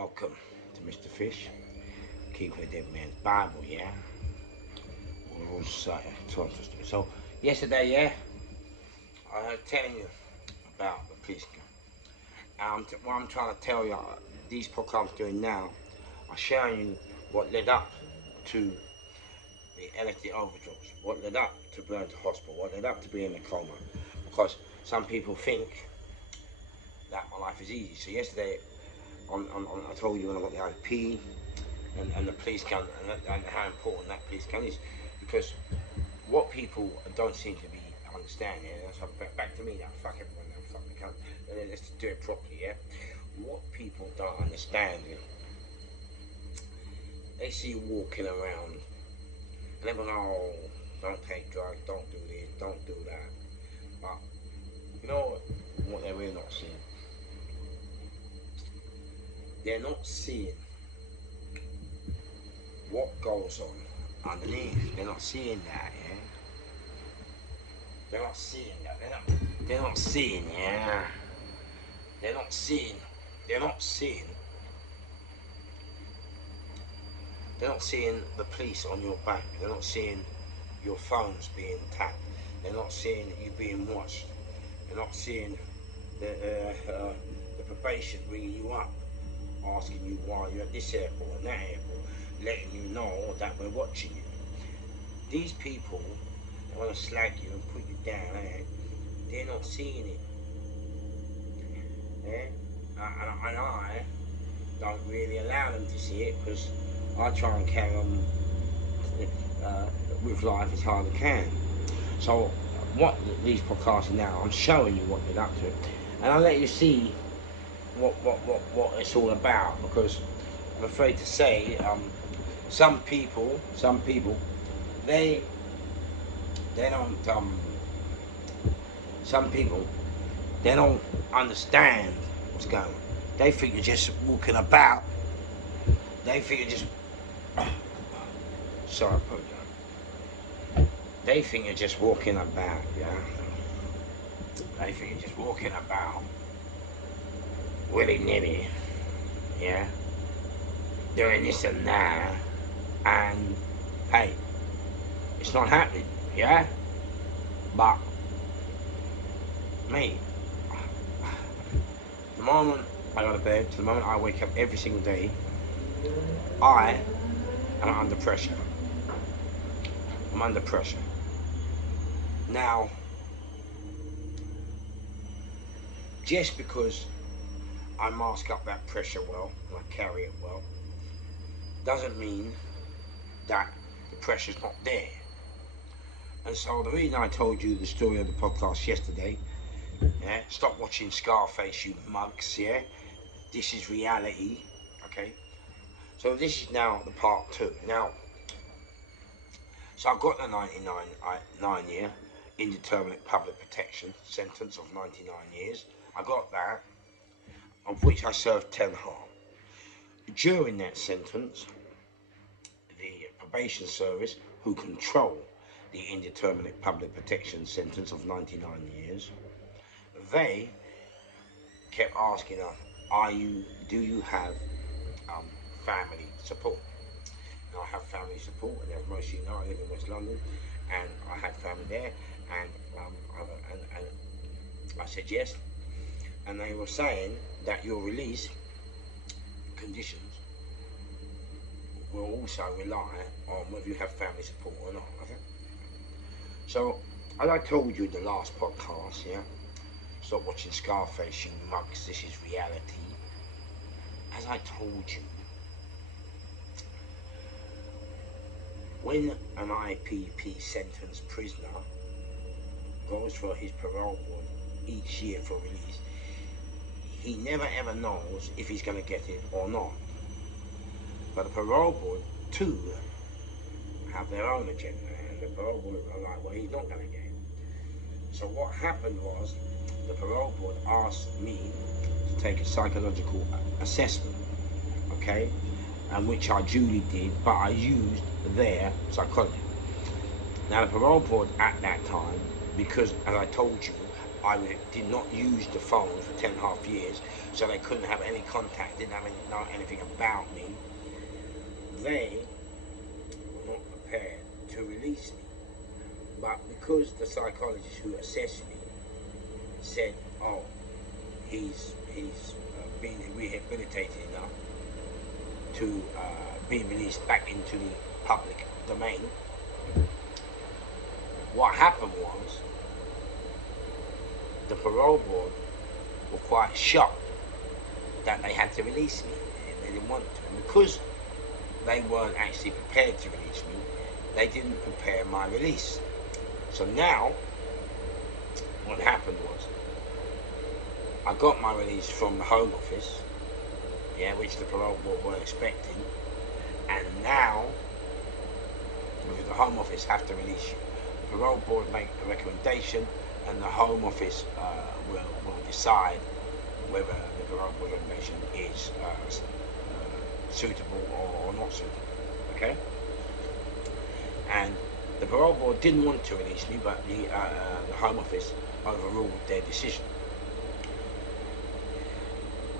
Welcome to Mr. Fish, keeping a dead man's Bible, yeah? All society. So, yesterday, yeah, I was telling you about the police gun. What I'm trying to tell you, these podcasts I'm doing now, are showing you what led up to the LSD overdose, what led up to going to hospital, what led up to being in a coma. Because some people think that my life is easy. So yesterday, I told you when I got the IP and the police gun and how important that police gun is, because what people don't seem to be understanding, so back to me now, fuck everyone now, fuck the gun, let's do it properly, yeah? What people don't understand, they see you walking around and they go, oh, don't take drugs, don't do this, don't do that. But you know what they're really not seeing? They're not seeing what goes on underneath. They're not seeing that, yeah? They're not seeing that. They're not seeing, yeah? They're not seeing. They're not seeing. They're not seeing the police on your back. They're not seeing your phones being tapped. They're not seeing you being watched. They're not seeing the probation ringing you up, asking you why you're at this airport and that airport, letting you know that we're watching you. These people want to slag you and put you down, they're not seeing it. And I don't really allow them to see it, because I try and carry on with life as hard as I can. So what these podcasts are now, I'm showing you what they're up to, and I'll let you see what it's all about, because I'm afraid to say some people they don't some people, they don't understand what's going on. They think you're just walking about. They think you're just sorry, I apologize. They think you're just walking about, yeah. They think you're just walking about willy-nilly, yeah, doing this and that, and hey, it's not happening, yeah. But me, the moment I go to bed to the moment I wake up every single day, I am under pressure. I'm under pressure. Now, just because I mask up that pressure well and I carry it well, doesn't mean that the pressure's not there. And so the reason I told you the story of the podcast yesterday, yeah, stop watching Scarface, you mugs, yeah, this is reality, okay? So this is now the part 2. Now, so I got the 9-year indeterminate public protection sentence of 99 years. I got that, of which I served 10 half. During that sentence, the probation service, who control the indeterminate public protection sentence of 99 years, they kept asking us, do you have family support? Now, I have family support, and as most of you know, I live in West London, and I had family there, and I said yes, and they were saying that your release conditions will also rely on whether you have family support or not. Okay? So, as I told you in the last podcast, yeah, stop watching Scarface, you mugs, this is reality. As I told you, when an IPP sentenced prisoner goes for his parole board each year for release, he never ever knows if he's going to get it or not. But the parole board too have their own agenda, and the parole board are like, well, he's not going to get it. So what happened was, the parole board asked me to take a psychological assessment, okay, and which I duly did, but I used their psychology. Now the parole board at that time, because as I told you, did not use the phone for 10.5 years, so they couldn't have any contact, didn't have know anything about me. They were not prepared to release me. But because the psychologist who assessed me said, oh, he's been rehabilitated enough to be released back into the public domain, what happened was the parole board were quite shocked that they had to release me. They didn't want to. And because they weren't actually prepared to release me, they didn't prepare my release. So now, what happened was, I got my release from the Home Office, yeah, which the parole board were expecting, and now, because the Home Office have to release you, the parole board make a recommendation, and the Home Office will decide whether the parole board recommendation is suitable or not suitable, okay? And the parole board didn't want to release me, but the Home Office overruled their decision.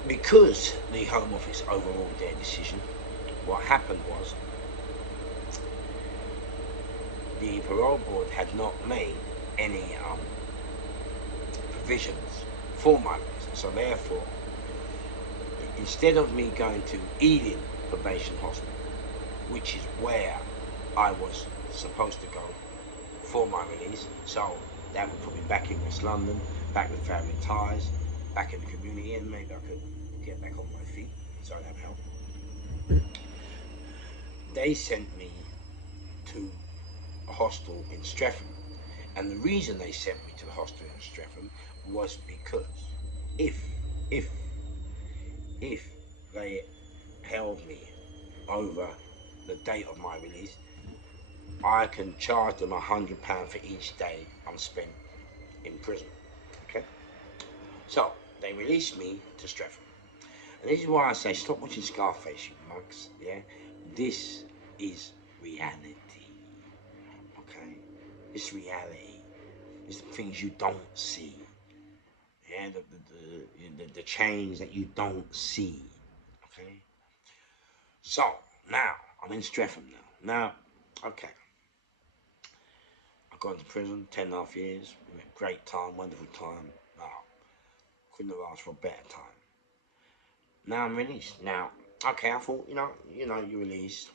Because the Home Office overruled their decision, what happened was the parole board had not made any provisions for my release. So therefore, instead of me going to Ealing Probation Hospital, which is where I was supposed to go for my release, so that would put me back in West London, back with family ties, back in the community, and maybe I could get back on my feet, so that helped. They sent me to a hostel in Streatham, and the reason they sent me to the hostel in Streatham was because if they held me over the date of my release, I can charge them £100 for each day I'm spent in prison. Okay? So they released me to Streatham. And this is why I say stop watching Scarface, you mugs. Yeah? This is reality. Okay? It's reality. It's the things you don't see. Yeah, the change that you don't see. Okay? So now I'm in Streatham now. Okay. I got into prison 10.5 years. Great time, wonderful time. Wow. Couldn't have asked for a better time. Now I'm released. Now, okay, I thought, you're released.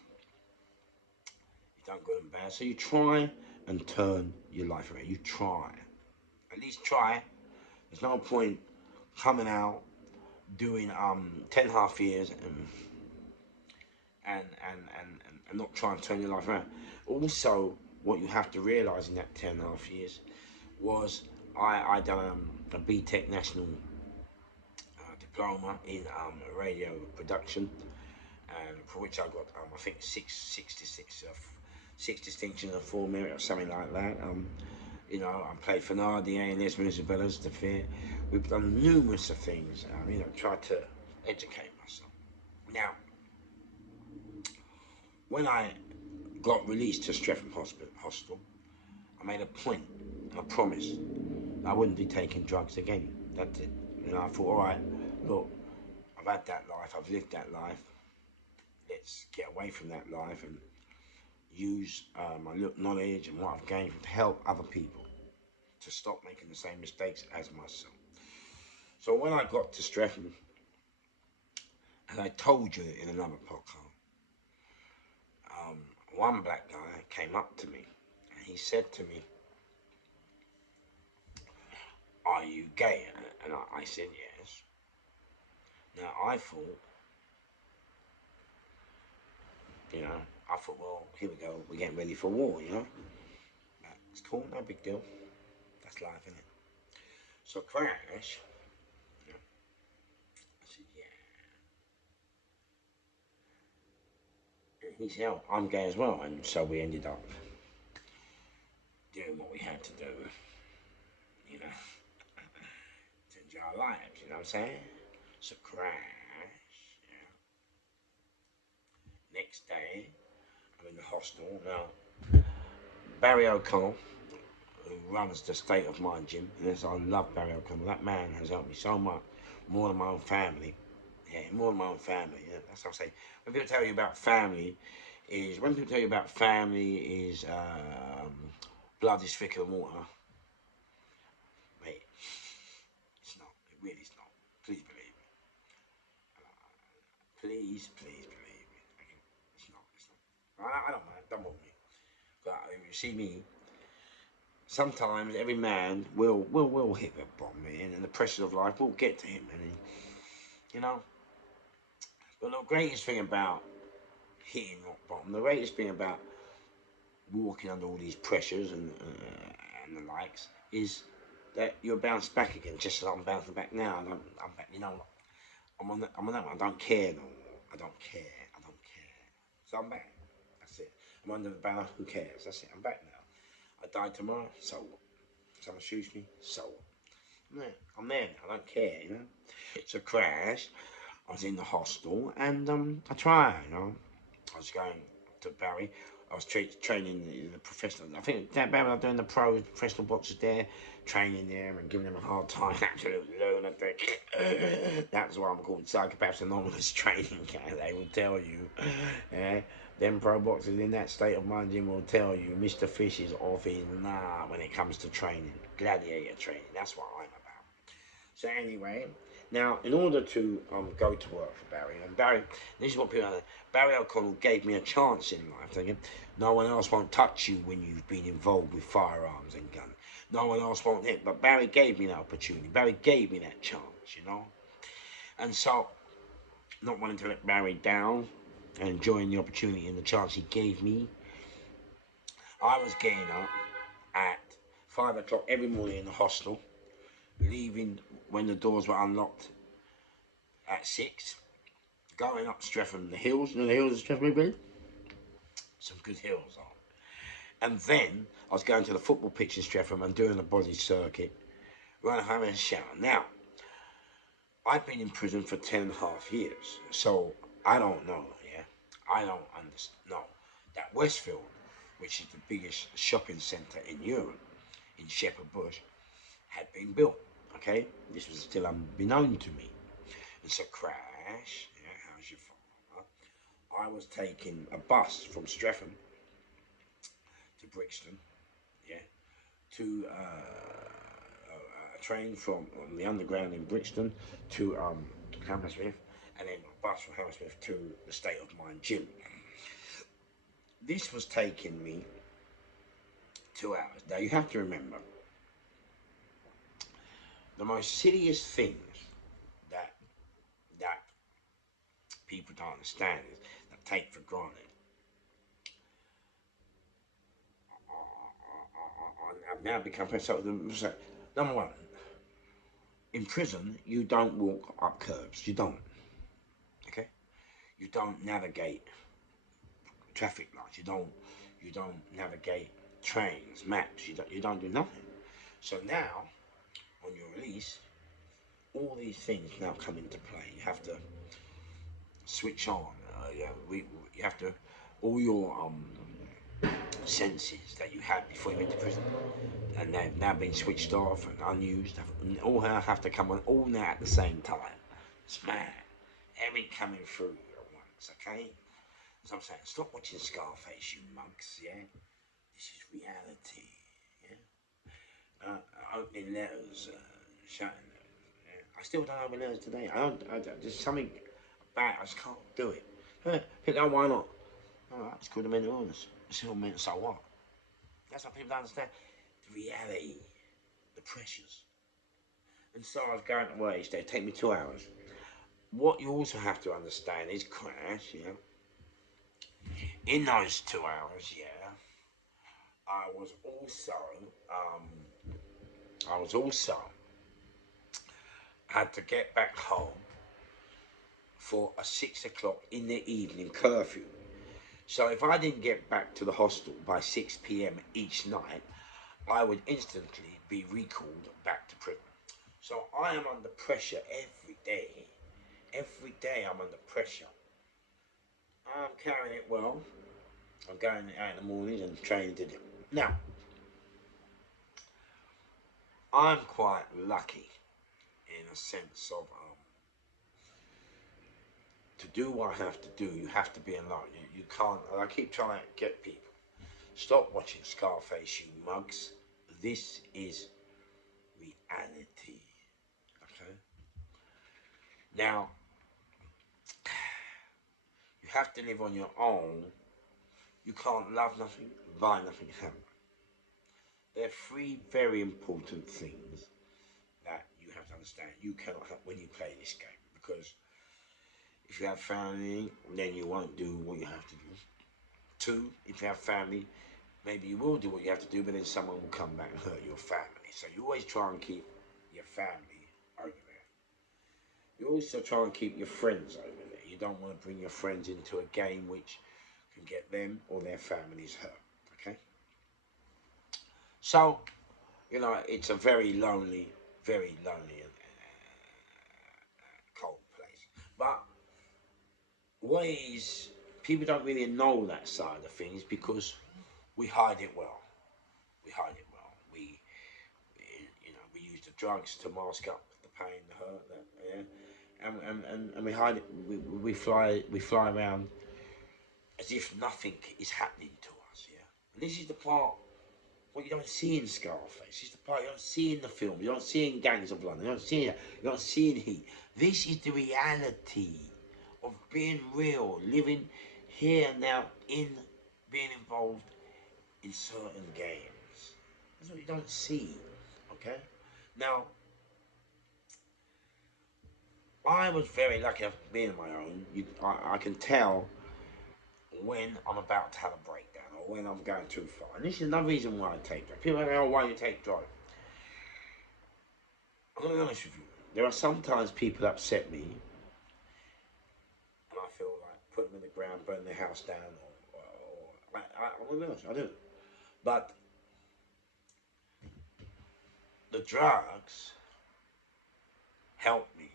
You've done good and bad. So you try and turn your life around. You try. At least try. There's no point coming out doing 10.5 years and not trying to turn your life around. Also, what you have to realise in that 10.5 years was I done a BTEC National Diploma in radio production, and for which I got I think six distinctions and 4 merit or something like that. I played for the A&S Municipalities, the fair. We've done numerous of things. Tried to educate myself. Now, when I got released to Streatham Hospital, I made a point, I promised I wouldn't be taking drugs again. That's it. I thought, all right, look, I've had that life, I've lived that life. Let's get away from that life and use my knowledge and what I've gained to help other people to stop making the same mistakes as myself. So when I got to Streatham, and I told you in another podcast, one black guy came up to me and he said to me, "Are you gay?" And I said yes. Now I thought, well, here we go, we're getting ready for war, It's cool, no big deal. That's life, isn't it? So Crash, I said, yeah. And he said, oh, I'm gay as well. And so we ended up doing what we had to do, to enjoy our lives, you know what I'm saying? So Crash, Next day, I'm in the hostel. Now, Barry O'Connell, who who runs the State of Mind gym. And as I love Barry O'Connell, that man has helped me so much, more than my own family. Yeah, more than my own family. Yeah, that's what I say. When people tell you about family, blood is thicker than water. Mate, it's not. It really is not. Please believe me. Please believe me. It's not. It's not. I don't mind. Don't want me. But if you see me, sometimes every man will hit the bottom, man, and the pressures of life will get to him, and you know. But the greatest thing about hitting rock bottom, the greatest thing about walking under all these pressures and the likes, is that you're bounced back again, just as I'm bouncing back now. And I'm back, you know. I'm on that one. I don't care no more. I don't care. I don't care. So I'm back. That's it. I'm under the banner. Who cares? That's it. I'm back now. I die tomorrow. So what? Someone shoots me. So what? I'm there now. I don't care. You know. It's a crash. I was in the hostel, and I tried. You know. I was going to Barry. I was training the professional. I think that Barry was doing the professional boxers there, training them and giving them a hard time. Absolute lunatic. That's why I'm called Psychopaths Anonymous Training. They will tell you. Them pro boxers in that State of Mind gym will tell you Mr. Fish is off his when it comes to training. Gladiator training. That's what I'm about. So anyway, now in order to go to work for Barry, and Barry, this is what people know. Barry O'Connell gave me a chance in life, thinking no one else won't touch you when you've been involved with firearms and guns. No one else won't hit, but Barry gave me that opportunity. Barry gave me that chance, you know. And so, not wanting to let Barry down and enjoying the opportunity and the chance he gave me, I was getting up at 5 o'clock every morning in the hostel, leaving when the doors were unlocked at 6, going up Streatham, the hills, you know the hills of Streatham, really? Some good hills on. And then I was going to the football pitch in Streatham and doing the body circuit, running home and a shower. Now, I've been in prison for 10.5 years, so I don't know, yeah? I don't know that Westfield, which is the biggest shopping centre in Europe, in Shepherd Bush, had been built, okay? This was still unbeknown to me. It's a crash, yeah, how's your father? I was taking a bus from Streatham to Brixton, yeah, to a train from the underground in Brixton to Hammersmith, and then a bus from Hammersmith to the State of Mind gym. This was taking me 2 hours. Now you have to remember, the most silliest things that people don't understand is that take for granted. I've now become so. Number one, in prison you don't walk up curbs. You don't. Okay. You don't navigate traffic lights. You don't navigate trains, maps. You don't do nothing. So now, on your release, all these things now come into play. You have to switch on. You have to all your senses that you had before you went to prison, and they've now been switched off and unused. All have to come on all now at the same time. It's mad. Everything coming through at once. Okay. So I'm saying, stop watching Scarface, you monks. Yeah. This is reality. Yeah. Opening letters, shutting letters. Yeah? I still don't open letters today. There's something about it. I just can't do it. Oh, why not? Alright, it's called a mental illness. It's still mental, so what? That's what people don't understand. The reality, the pressures. And so I was going to work each day. It take me 2 hours. What you also have to understand is crash, you know. In those 2 hours, yeah, I was also had to get back home for a 6 o'clock in the evening curfew. So if I didn't get back to the hostel by 6 p.m. each night, I would instantly be recalled back to prison. So I am under pressure every day. Every day I'm under pressure. I'm carrying it well. I'm going out in the mornings and training to do. Now, I'm quite lucky in a sense of to do what I have to do, you have to be alone. You can't. I keep trying to get people, stop watching Scarface, you mugs. This is reality. Okay. Now you have to live on your own. You can't love nothing, buy nothing, have. There are three very important things that you have to understand. You cannot have when you play this game, because if you have family, then you won't do what you have to do. Two, if you have family, maybe you will do what you have to do, but then someone will come back and hurt your family. So you always try and keep your family over there. You also try and keep your friends over there. You don't want to bring your friends into a game which can get them or their families hurt. Okay? So, you know, it's a very lonely and cold place. But what is, people don't really know that side of things because we hide it well. We hide it well. We use the drugs to mask up the pain, the hurt, and we hide it. We fly around as if nothing is happening to us. Yeah, and this is the part what you don't see in Scarface. This is the part you don't see in the film. You don't see in Gangs of London. You don't see it. You don't see in Heat. This is the reality of being real, living here and now, in being involved in certain games. That's what you don't see. Okay. Now, I was very lucky being on my own. I can tell when I'm about to have a breakdown or when I'm going too far. And this is another reason why I take drugs. People say, oh, why you take drugs? I'm going to be honest with you. There are sometimes people upset me and I feel like put them in the ground, burn their house down, I'm going to be honest, I do. But the drugs help me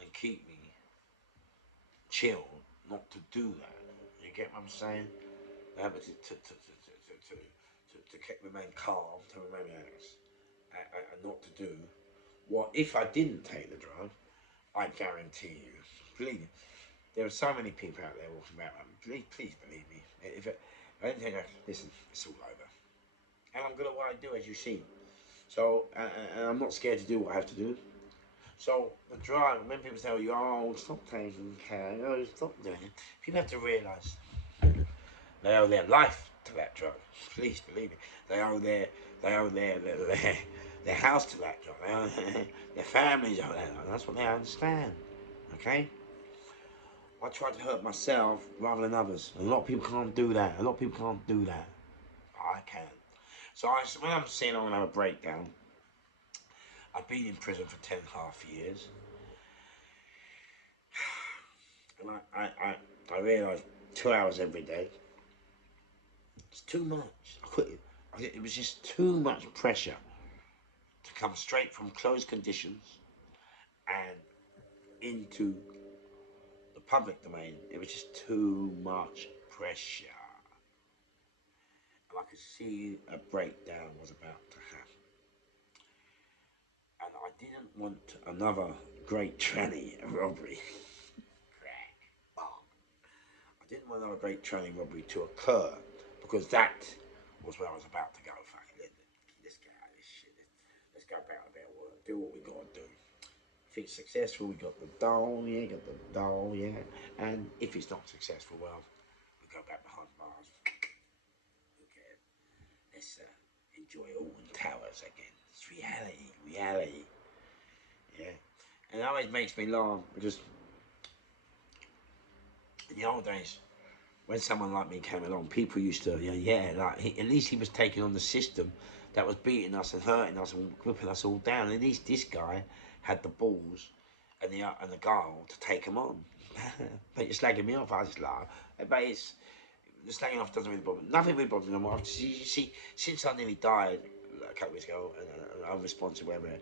and keep me chill not to do that. You get what I'm saying? They help me to remain calm, to remain relaxed, and not to do what, if I didn't take the drug, I guarantee you, believe me, there are so many people out there walking around, please believe me, if I didn't take that, listen, it's all over. And I'm good at what I do, as you see. So, and I'm not scared to do what I have to do. So, the drug, when people tell you, oh, stop taking care, oh, stop doing it, people have to realise they owe their life to that drug. Please believe me. They owe their house to that drug. They owe their families owe that drug. That's what they understand. Okay? I try to hurt myself rather than others. A lot of people can't do that. A lot of people can't do that. I can. So when I'm saying I'm going to have a breakdown, I've been in prison for 10.5 years. And I realised 2 hours every day, it's too much. I quit it. It was just too much pressure to come straight from closed conditions and into the public domain. It was just too much pressure. And I could see a breakdown was about to happen. And I didn't want another great tranny robbery. Crack. Bomb. I didn't want another great tranny robbery to occur because that was where I was about to go. Fuck it. Let's get out of this shit. Let's go about a bit of work. Do what we got to do. If it's successful, we got the doll, yeah. And if it's not successful, well, we go back behind bars. Who cares? Let's enjoy Alton Towers again. It's reality. Yeah. And it always makes me laugh because in the old days, when someone like me came along, people used to, at least he was taking on the system that was beating us and hurting us and whipping us all down. At least this guy had the balls and the gall to take him on. But you're slagging me off, I just laugh. But the slagging off doesn't really bother me. Nothing really bothers me no more. You see, since I nearly died a couple of weeks ago and I'm responsible, whatever,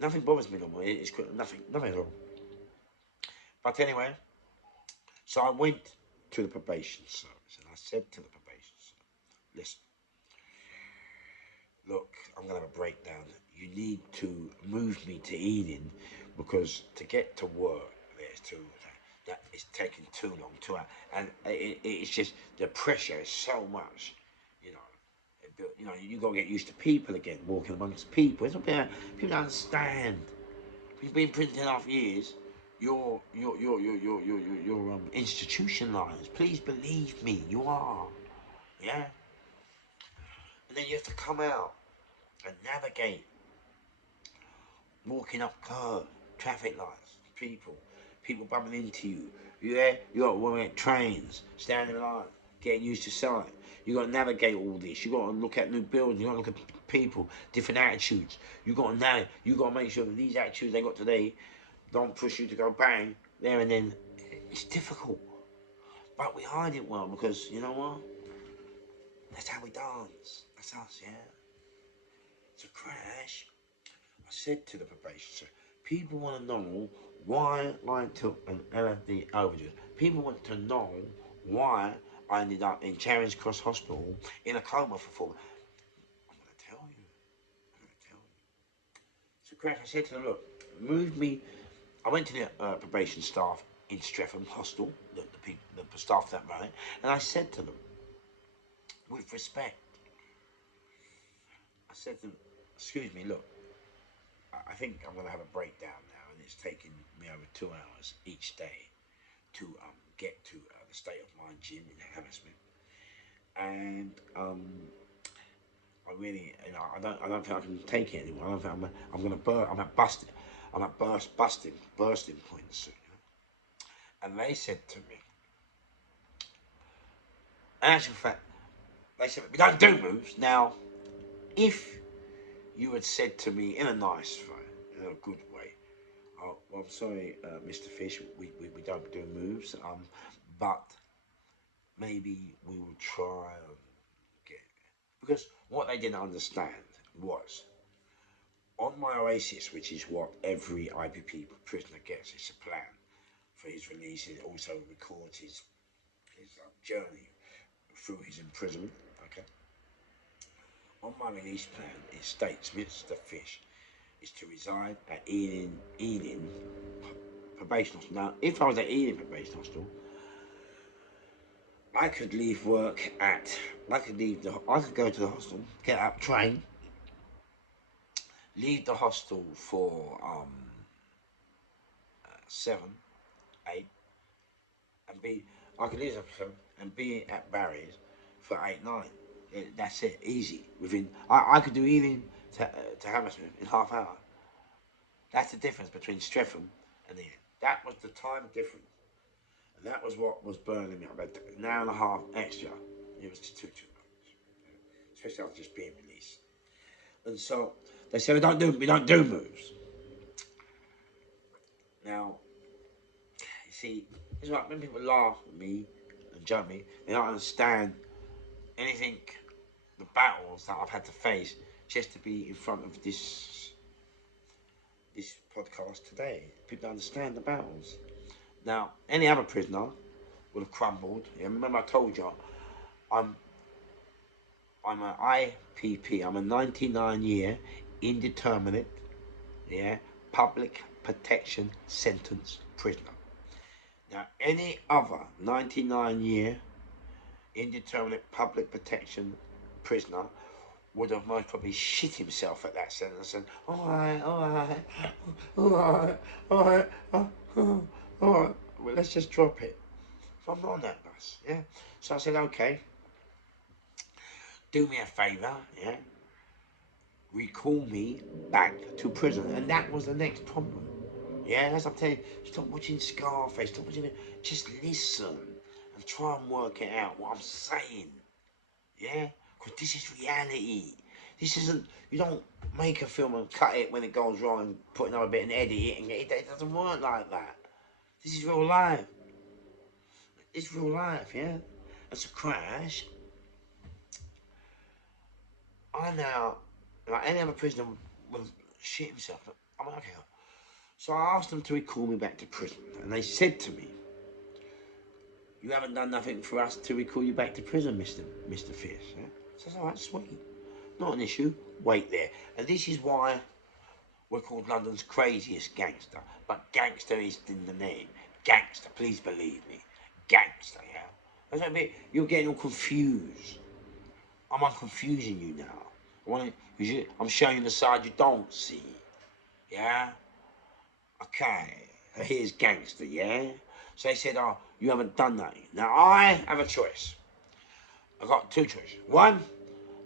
nothing bothers me no more. It's nothing at all. But anyway, so I went to the probation service and I said to the probation service, listen, look, I'm going to have a breakdown. you need to move me to Ealing because to get to work there's too that it's taking too long to and it's just the pressure is so much, you know. You gotta get used to people again, walking amongst people. It's not bad. People don't understand. You've been in prison 10.5 years. You're institutionalized. Please believe me, you are. Yeah. And then you have to come out and navigate, walking up curb, traffic lights, people bumping into you. Yeah, you got to work at trains, standing in line, getting used to sight. You got to navigate all this. You got to look at new buildings. You got to look at people, different attitudes. You got to You got to make sure that these attitudes they got today don't push you to go bang there and then. It's difficult, but we hide it well because you know what? That's how we dance. That's us, yeah. It's a crash. I said to the probation officer, people want to know why I took an LSD overdose. People want to know why I ended up in Charing Cross Hospital in a coma for 4 months. I'm going to tell you. I'm going to tell you. So, Crash, I said to them, look, move me. I went to the probation staff in Streatham Hostel, the staff that ran it, and I said to them, with respect, I said to them, excuse me, look, I think I'm going to have a breakdown now, and it's taking me over 2 hours each day to get to the State of Mind gym in Hammersmith, and I really, I don't think I can take it anymore. I don't think I'm going to burst. I'm at bursting point soon. You know? And they said to me, in actual fact, they said we don't do moves. Now, if you had said to me in a nice way, in a good way, oh, well, I'm sorry, Mr. Fish, we don't do moves, but maybe we will try and get... Because what they didn't understand was, on my Oasis, which is what every IPP prisoner gets, it's a plan for his release. It also records his journey through his imprisonment, okay? On my release plan, it states Mr. Fish is to reside at Ealing Probation Hospital. Now, if I was at Ealing Probation Hospital, I could leave work at, I could go to the hostel, get up, train, leave the hostel for 7, 8, and I could leave the 7 and be at Barry's for 8, 9. That's it, easy. I could do Ealing to Hammersmith in half hour. That's the difference between Streatham and Ealing. That was the time difference. And that was what was burning me. I had an hour and a half extra. It was just too much. Especially after just being released. And so they said we don't do moves. Now, you see, it's like when people laugh at me and judge me, they don't understand anything, the battles that I've had to face just to be in front of this podcast today. People don't understand the battles. Now, any other prisoner would have crumbled. Yeah, remember I told you, I'm an IPP. I'm a 99-year indeterminate, yeah, public protection sentence prisoner. Now, any other 99-year indeterminate public protection prisoner would have most probably shit himself at that sentence and all right, well, let's just drop it. So I'm not on that bus, yeah. So I said, okay, do me a favour, yeah. Recall me back to prison, and that was the next problem. Yeah, as I'm telling you, stop watching Scarface, stop watching it. Just listen and try and work it out what I'm saying. Yeah, because this is reality. This isn't. You don't make a film and cut it when it goes wrong and put another bit and edit it, and it doesn't work like that. This is real life. It's real life, yeah. It's a crash. I now, like any other prisoner would have shit himself. I'm like, okay. So I asked them to recall me back to prison, and they said to me, "You haven't done nothing for us to recall you back to prison, Mr. Fierce." Yeah? So I said, all right, sweet, not an issue. weight there. And this is why we're called London's craziest gangster. But gangster is in the name. Gangster, please believe me. Gangster, yeah? That's what I mean. You're getting all confused. I'm unconfusing you now. I'm showing you the side you don't see. Yeah? Okay. Here's gangster, yeah? So they said, oh, you haven't done that. Now I have a choice. I've got two choices. One,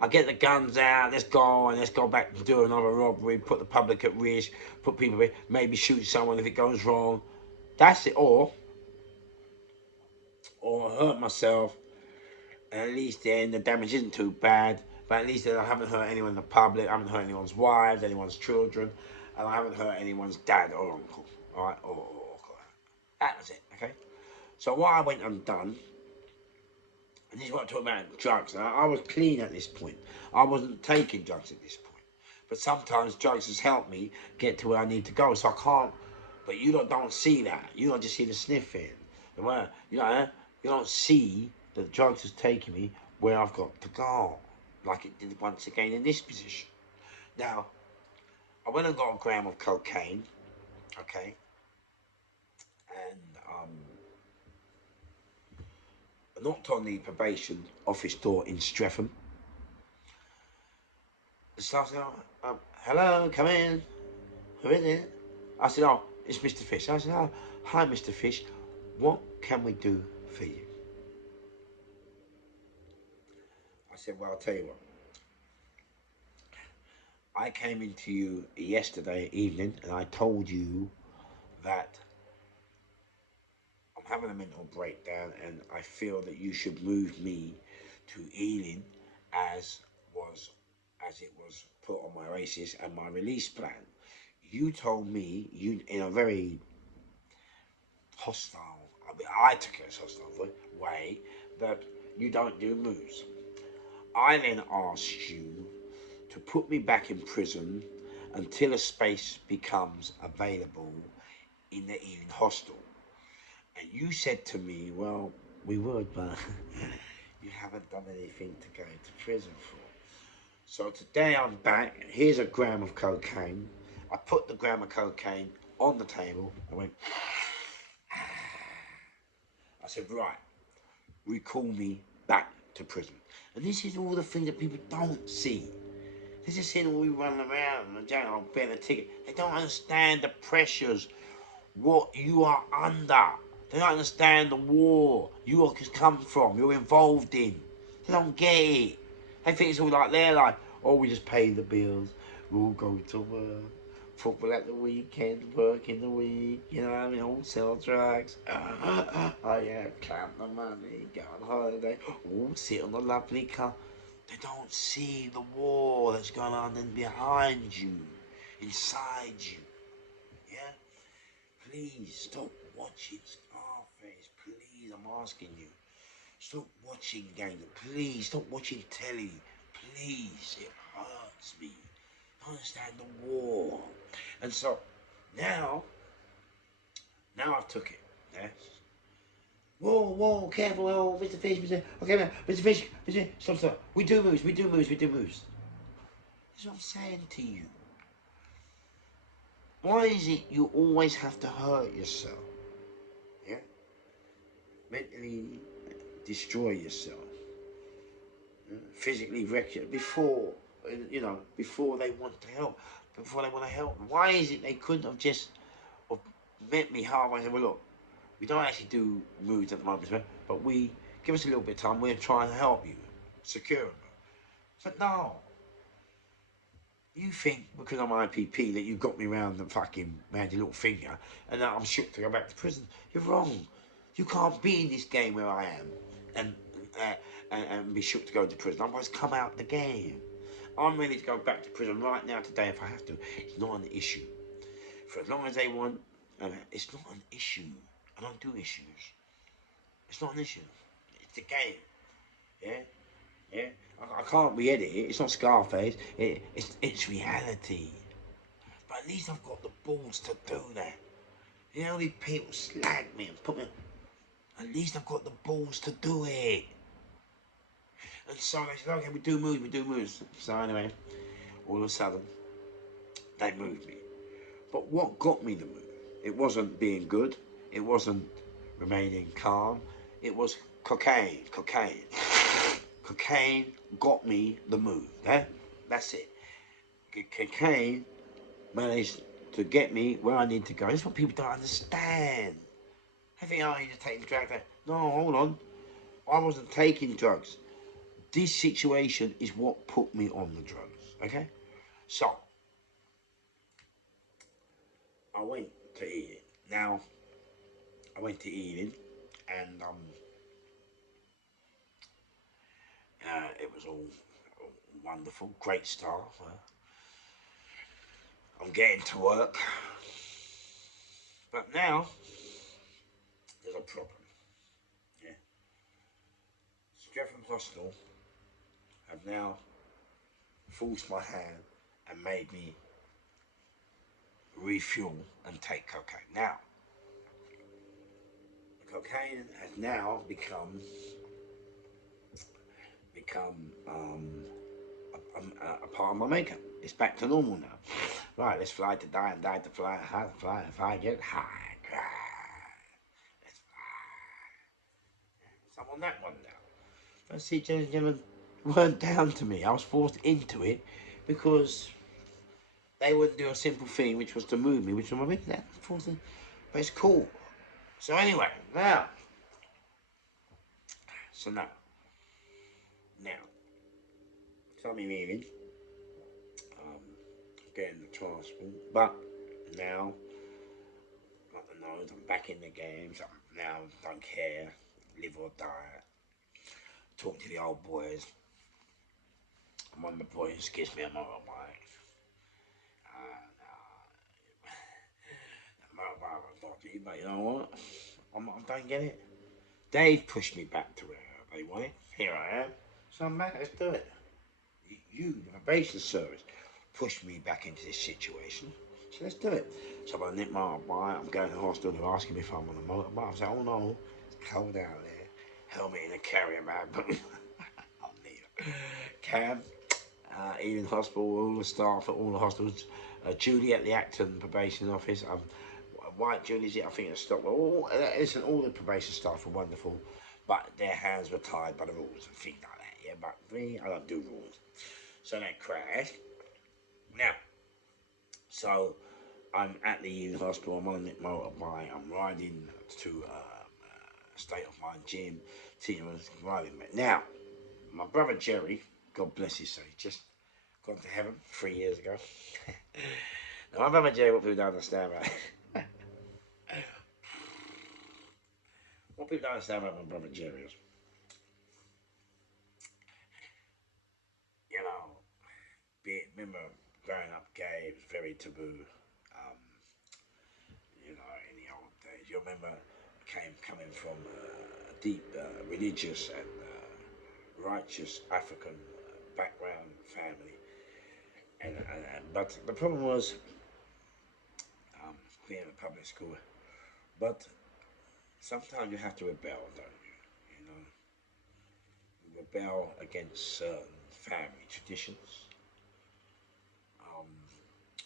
I get the guns out, let's go, and let's go back and do another robbery, put the public at risk, put people at risk, maybe shoot someone if it goes wrong. That's it. Or hurt myself, and at least then the damage isn't too bad, but at least then I haven't hurt anyone in the public, I haven't hurt anyone's wives, anyone's children, and I haven't hurt anyone's dad or uncle, all right, or that was it, okay? So what I went and done, and this is what I talk about drugs. I was clean at this point. I wasn't taking drugs at this point. But sometimes drugs has helped me get to where I need to go. So I can't, but you don't see that. You don't just see the sniffing. You know, you don't see that drugs has taken me where I've got to go. Like it did once again in this position. Now, I went and got a gram of cocaine, okay? And I knocked on the probation office door in Streatham. The staff said, oh, hello, come in. Who is it? I said, oh, it's Mr. Fish. I said, oh, hi, Mr. Fish. What can we do for you? I said, well, I'll tell you what. I came into you yesterday evening and I told you that I'm having a mental breakdown and I feel that you should move me to Ealing as it was put on my races and my release plan. You told me, you in a very hostile, I took it as hostile way, that you don't do moves. I then asked you to put me back in prison until a space becomes available in the Ealing hostel. And you said to me, well, we would, but you haven't done anything to go into prison for. So today I'm back. Here's a gram of cocaine. I put the gram of cocaine on the table. I went, I said, right, recall me back to prison. And this is all the things that people don't see. They're just seeing all we run around and jail, paying a ticket. They don't understand the pressures, what you are under. They don't understand the war you are come from, you're involved in. They don't get it. They think it's all like their life. Oh, we just pay the bills. We'll go to work. Football at the weekend, work in the week. You know what I mean? All sell drugs. Oh yeah, count the money, go on holiday. Oh, sit on the lovely car. They don't see the war that's going on in behind you, inside you. Yeah? Please stop watching Scarface. Please, I'm asking you. Stop watching gangs. Please, stop watching telly. Please, it hurts me. I understand the war. And so, now I've took it. Yes? Whoa, careful, oh, Mr. Fish, okay, man, Mr. Fish, stop. We do moves. This is what I'm saying to you. Why is it you always have to hurt yourself? Yeah? Mentally destroy yourself. Yeah? Physically wreck you before they want to help. Why is it they couldn't have just met me halfway and said, well, look, we don't actually do moves at the moment, but we give us a little bit of time, we're trying to help you, secure them. But no. You think because I'm IPP that you got me round the fucking mandy little finger and that I'm shook to go back to prison. You're wrong. You can't be in this game where I am and be shook to go to prison. Otherwise, come out the game. I'm ready to go back to prison right now today if I have to. It's not an issue. For as long as they want, it's not an issue. I don't do issues. It's not an issue. It's the game. Yeah? Yeah? I can't re-edit it. It's not Scarface. It's reality. But at least I've got the balls to do that. You know, these people slag me and put me... At least I've got the balls to do it. And so they said, okay, we do moves. So anyway, all of a sudden, they moved me. But what got me the move? It wasn't being good. It wasn't remaining calm. It was cocaine. Cocaine got me the move. That's it. Cocaine managed to get me where I need to go. This is what people don't understand. I think, oh, you're just taking drugs. No, hold on. I wasn't taking drugs. This situation is what put me on the drugs. Okay? So, I went to Ealing. Now, I went to Ealing and it was all wonderful, great staff. I'm getting to work. But now, there's a problem. Yeah. Streatham Hospital have now forced my hand and made me refuel and take cocaine. Now, cocaine has now become a part of my makeup. It's back to normal now. Right, let's fly to die and die to fly. How to fly if I get high. Let's fly. So I'm on that one now. But see, gentlemen, weren't down to me. I was forced into it because they wouldn't do a simple thing, which was to move me, which was my big that. But it's cool. So anyway, now. So now, so I'm leaving, getting the transport, but now, like the nose, I'm back in the games. I'm now don't care, live or die. Talk to the old boys. I'm on the boys, gives me a motorbike. Motorbike, but you know what? I don't get it. They've pushed me back to where they wanted. Here I am. So I'm back. Let's do it. You, the probation service, pushed me back into this situation. So let's do it. So I nick my motorbike. I'm going to the hospital. They're asking me if I'm on a motorbike. I say, oh no, it's cold out there. Helmet in a carrier bag. But I'll need it. Cab. Ealing Hospital, all the staff at all the hospitals. Julie at the Acton probation office. White Julie's I think it's stopped. Listen, all the probation staff are wonderful, but their hands were tied by the rules and things like that. Yeah, but me, I don't do rules. So that crashed. Now, so I'm at the Ealing Hospital. I'm on the motorbike. I'm riding to State of Mind gym. Riding back. Now, my brother Jerry, God bless his soul, just gone to heaven 3 years ago. Now, my brother Jerry, what people don't understand about what people don't understand about my brother Jerry is, you know, remember growing up gay, it was very taboo. Um, you know, in the old days, you remember coming from a deep religious and righteous African background family, but the problem was being in a public school. But sometimes you have to rebel, don't you? You know, you rebel against certain family traditions,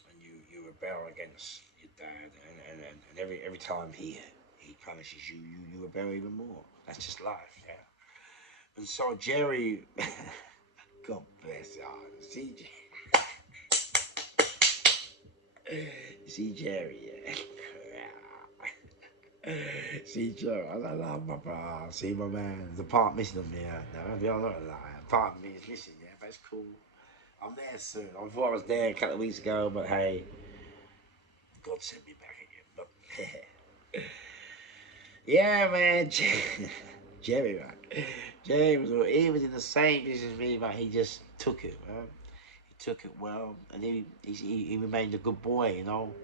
and you rebel against your dad, and every time he punishes you, you rebel even more. That's just life, yeah. And so Jerry, God bless you, see Jerry, yeah. See Joe, I love my brother. See my man. There's a part missing on me now. I'm not a lie. A part of me is missing, yeah, but it's cool. I'm there soon. I thought I was there a couple of weeks ago, but hey, God sent me back again. But yeah, man, Jerry, man. Jerry he was in the same business as me, but he just took it, man. He took it well, and he remained a good boy, you know.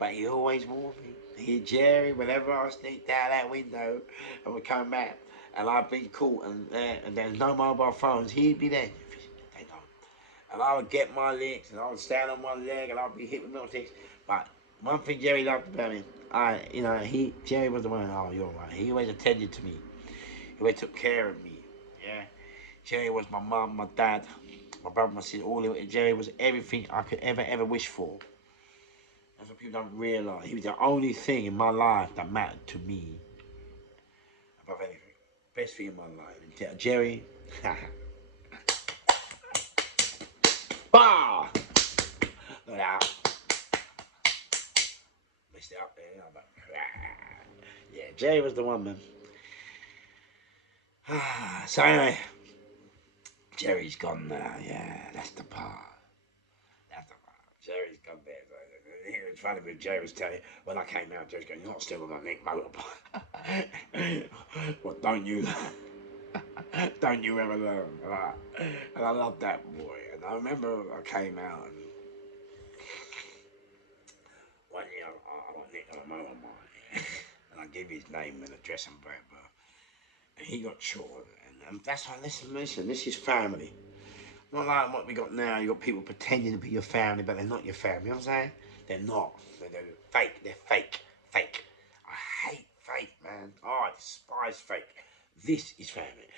But he always warned me. Jerry, whenever I sneaked out that window and would come back, and I'd been caught, and there's no mobile phones, he'd be there. They know. And I would get my licks, and I would stand on one leg, and I'd be hit with milk ticks. But one thing Jerry loved about me, Jerry was the one. Oh, you're right. He always attended to me. He always took care of me. Yeah. Jerry was my mum, my dad, My brother, my sister, all Jerry was everything I could ever wish for. That's what people don't realise. He was the only thing in my life that mattered to me above anything. Best thing in my life. Jerry, bah! Look out. Missed it up there. Yeah, Jerry was the one, man. So anyway, Jerry's gone now. Yeah, that's the part. That's the part. Jerry's gone there. It was funny when Jerry was telling you, when I came out, Jerry's going, "You're not still on my neck motorbike." Well, don't you ever learn. And I love that boy. And I remember I came out and one year I got nicked on a motorbike. And I gave his name and address and birth. And he got shot. And that's why, listen, this is family. Not like what we got now. You got people pretending to be your family, but they're not your family. You know what I'm saying? They're not. They're fake. They're fake. Fake. I hate fake, man. Oh, I despise fake. This is family.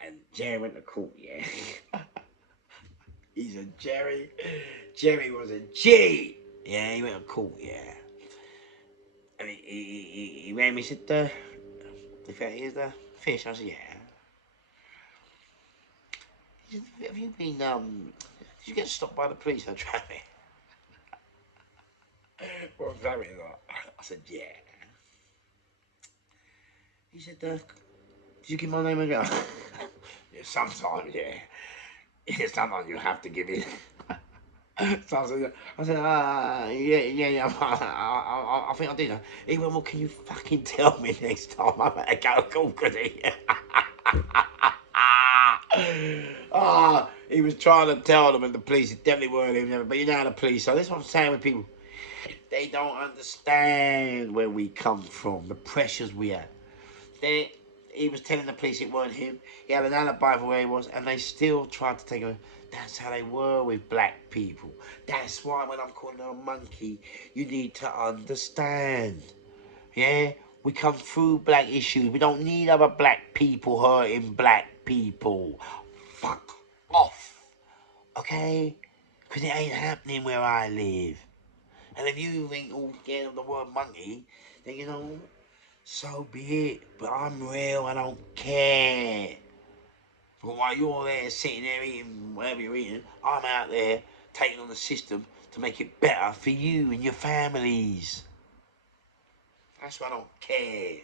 And Jerry went to court, yeah. He's a Jerry. Jerry was a G. Yeah, he went to court, yeah. And he ran me, he said, here's the fish. I said, yeah. He said, have you been, did you get stopped by the police on traffic? What was traffic like? I said, yeah. He said, did you give my name again? Yeah, sometimes, yeah. Yeah, sometimes you have to give it. So I said, yeah, I think I did. He went, well, can you fucking tell me next time I'm at a go could he? He was trying to tell them, and the police definitely weren't him. But you know how the police are. That's what I'm saying with people. They don't understand where we come from, the pressures we have. He was telling the police it weren't him. He had an alibi for where he was, and they still tried to take him. That's how they were with black people. That's why when I'm calling her a monkey, you need to understand. Yeah? We come through black issues. We don't need other black people hurting black people. Fuck off. Okay? Because it ain't happening where I live. And if you think all scared of the word monkey, then you know, so be it. But I'm real, I don't care. But while you're there sitting there eating whatever you're eating, I'm out there taking on the system to make it better for you and your families. That's why I don't care.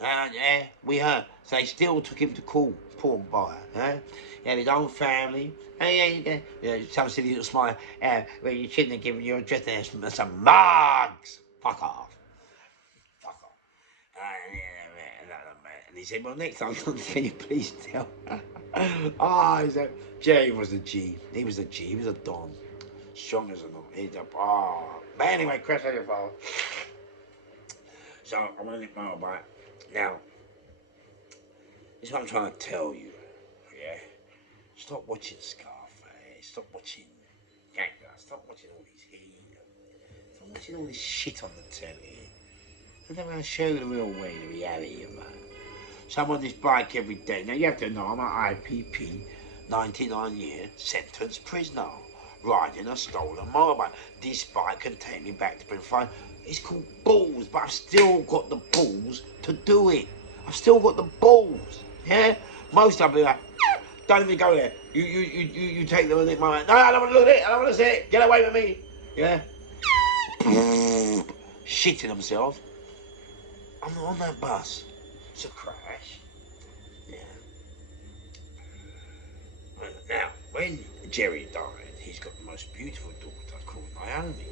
Yeah, we heard. So they still took him to court, poor boy. Huh? He had his own family. Yeah. Some silly little smile. Well, you shouldn't have given your address to some mugs. Fuck off. Fuck off. And he said, well, next time, can you please tell? He said, Jerry was a G. He was a G. He was a Don. Strong as a Don. He's a, But anyway, crash on your phone. So I'm going to nick my motorbike. Now, this is what I'm trying to tell you. Yeah? Stop watching Scarface. Stop watching Gangster. Stop watching all these heat. Stop watching all this shit on the telly. And then I'll show you the real way, the reality of that. So I'm on this bike every day. Now you have to know I'm an IPP, 99-year sentence prisoner, riding a stolen motorbike. This bike can take me back to Brentford. It's called balls, but I've still got the balls to do it. I've still got the balls. Yeah? Most of them be like, don't even go there. You take them and lick my man. No, I don't want to look at it. I don't want to see it. Get away with me. Yeah? Shitting themselves. I'm not on that bus. It's a crash. Yeah. Now, when Jerry died, he's got the most beautiful daughter called Naomi.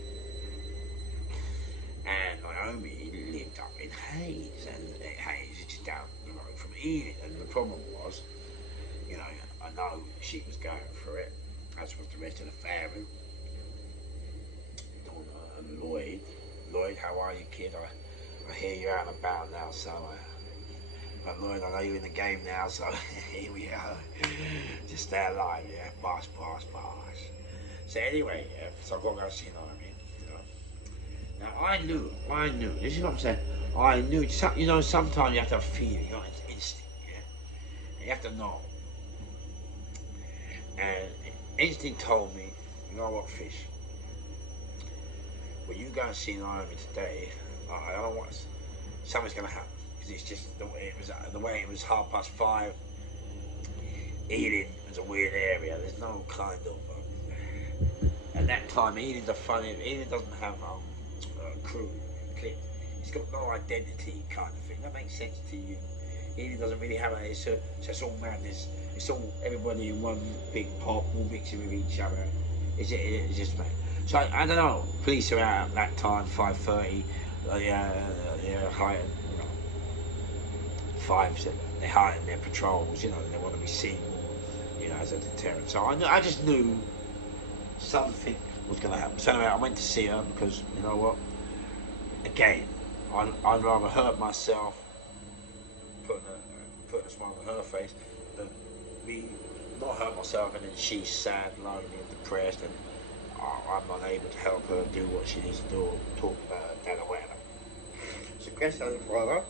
And Naomi lived up in Hayes, and Hayes is just down the road from Eden. And the problem was, you know, I know she was going through it, as was the rest of the family. Donna and Lloyd. Lloyd, how are you, kid? I hear you're out and about now, so... But Lloyd, I know you're in the game now, so here we are. Just stay alive, yeah? Boss. So anyway, yeah, so I've got to go see Naomi, you know. Now, I knew, this is what I'm saying, I knew, you know, sometimes you have to have feeling, you know, it's instinct, yeah? And you have to know And instinct told me, you know what, Fish? When you go and see Naomi today, I don't want something's going to happen because it's just the way it was. The way it was 5:30. Ealing is a weird area. There's no kind of at that time. Ealing's a funny. Ealing doesn't have crew clip. It's got no identity kind of thing. That makes sense to you. Ealing doesn't really have a. So it's all madness. It's all everybody in one big pot, all mixing with each other. It's just mad. So I don't know. Police are out at that time, 5:30. Heightened, fives. They heighten their patrols. You know, they want to be seen more. You know, as a deterrent. So I just knew something was going to happen. So anyway, I went to see her because you know what? Again, I'd rather hurt myself, putting a smile on her face, than me not hurt myself and then she's sad, lonely, and depressed, and I'm unable to help her do what she needs to do, or talk about her dad or whatever. So guess I didn't follow her.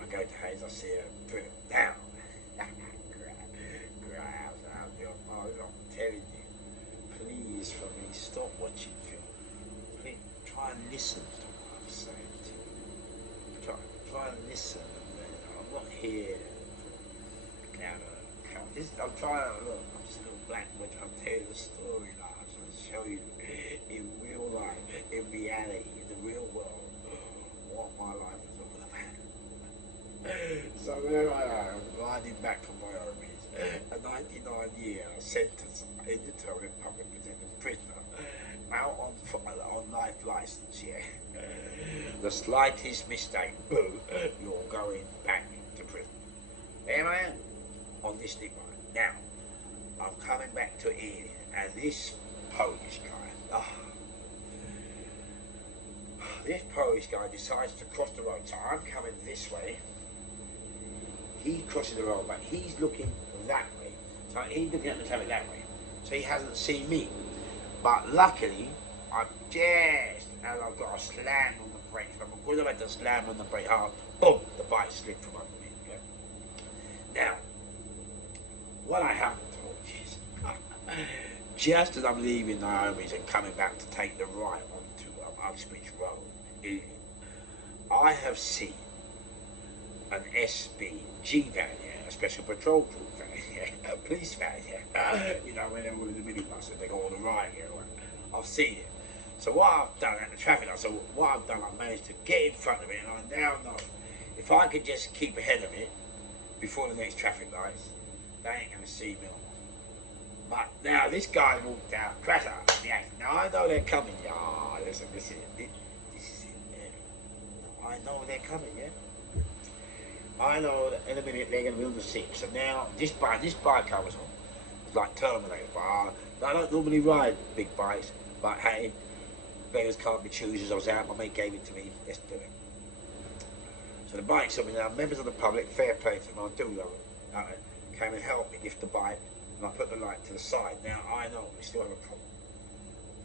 I go to Hayes, I see her, put it down. I'm telling you, please, for me, stop watching film. Please, try and listen to what I'm saying to you. Try and listen. I'm not here for I'm trying to look. I'm just a little black, but I'm telling you the story, like, I'm trying to show you in real life, in reality, in the real world, what my life is all about. So there I am, riding back from my armies, a 99-year sentence in the Republic protected prisoner, now on life license, yeah. The slightest mistake, boo, you're going back to prison. There I am, on this thing right now. I'm coming back to Ealing, and this Polish guy, this Polish guy decides to cross the road. So I'm coming this way. He's crossing the road, but he's looking that way. So he's looking at the traffic that way. So he hasn't seen me. But luckily, I'm just, and I've got a slam on the brake. I'm going to make the slam on the brake hard. Boom! The bike slipped from under me. Yeah? Now, what I haven't told you is, just as I'm leaving Naomi's and coming back to take the right onto Uxbridge Road, I have seen an SBG van, yeah, a special patrol group van, yeah, a police van, yeah, you know, when they were in the minibus and they go on the right, yeah, I've seen it. So what I've done at the traffic light, I've managed to get in front of it, and I now know if I could just keep ahead of it before the next traffic lights, they ain't gonna see me. But now this guy walked out, crash out the act. Now I know they're coming. Ah, listen, this is it. I know they're coming, yeah. I know that in a minute they're gonna be on the 6. So now this bike I was on, it's like Terminator. But I don't normally ride big bikes, but hey, beggars can't be choosers. I was out, my mate gave it to me. Let's do it. So the bike's on me now. Members of the public, fair play to them. I'll do that. Came and helped me lift the bike, and I put the light to the side. Now I know we still have a problem.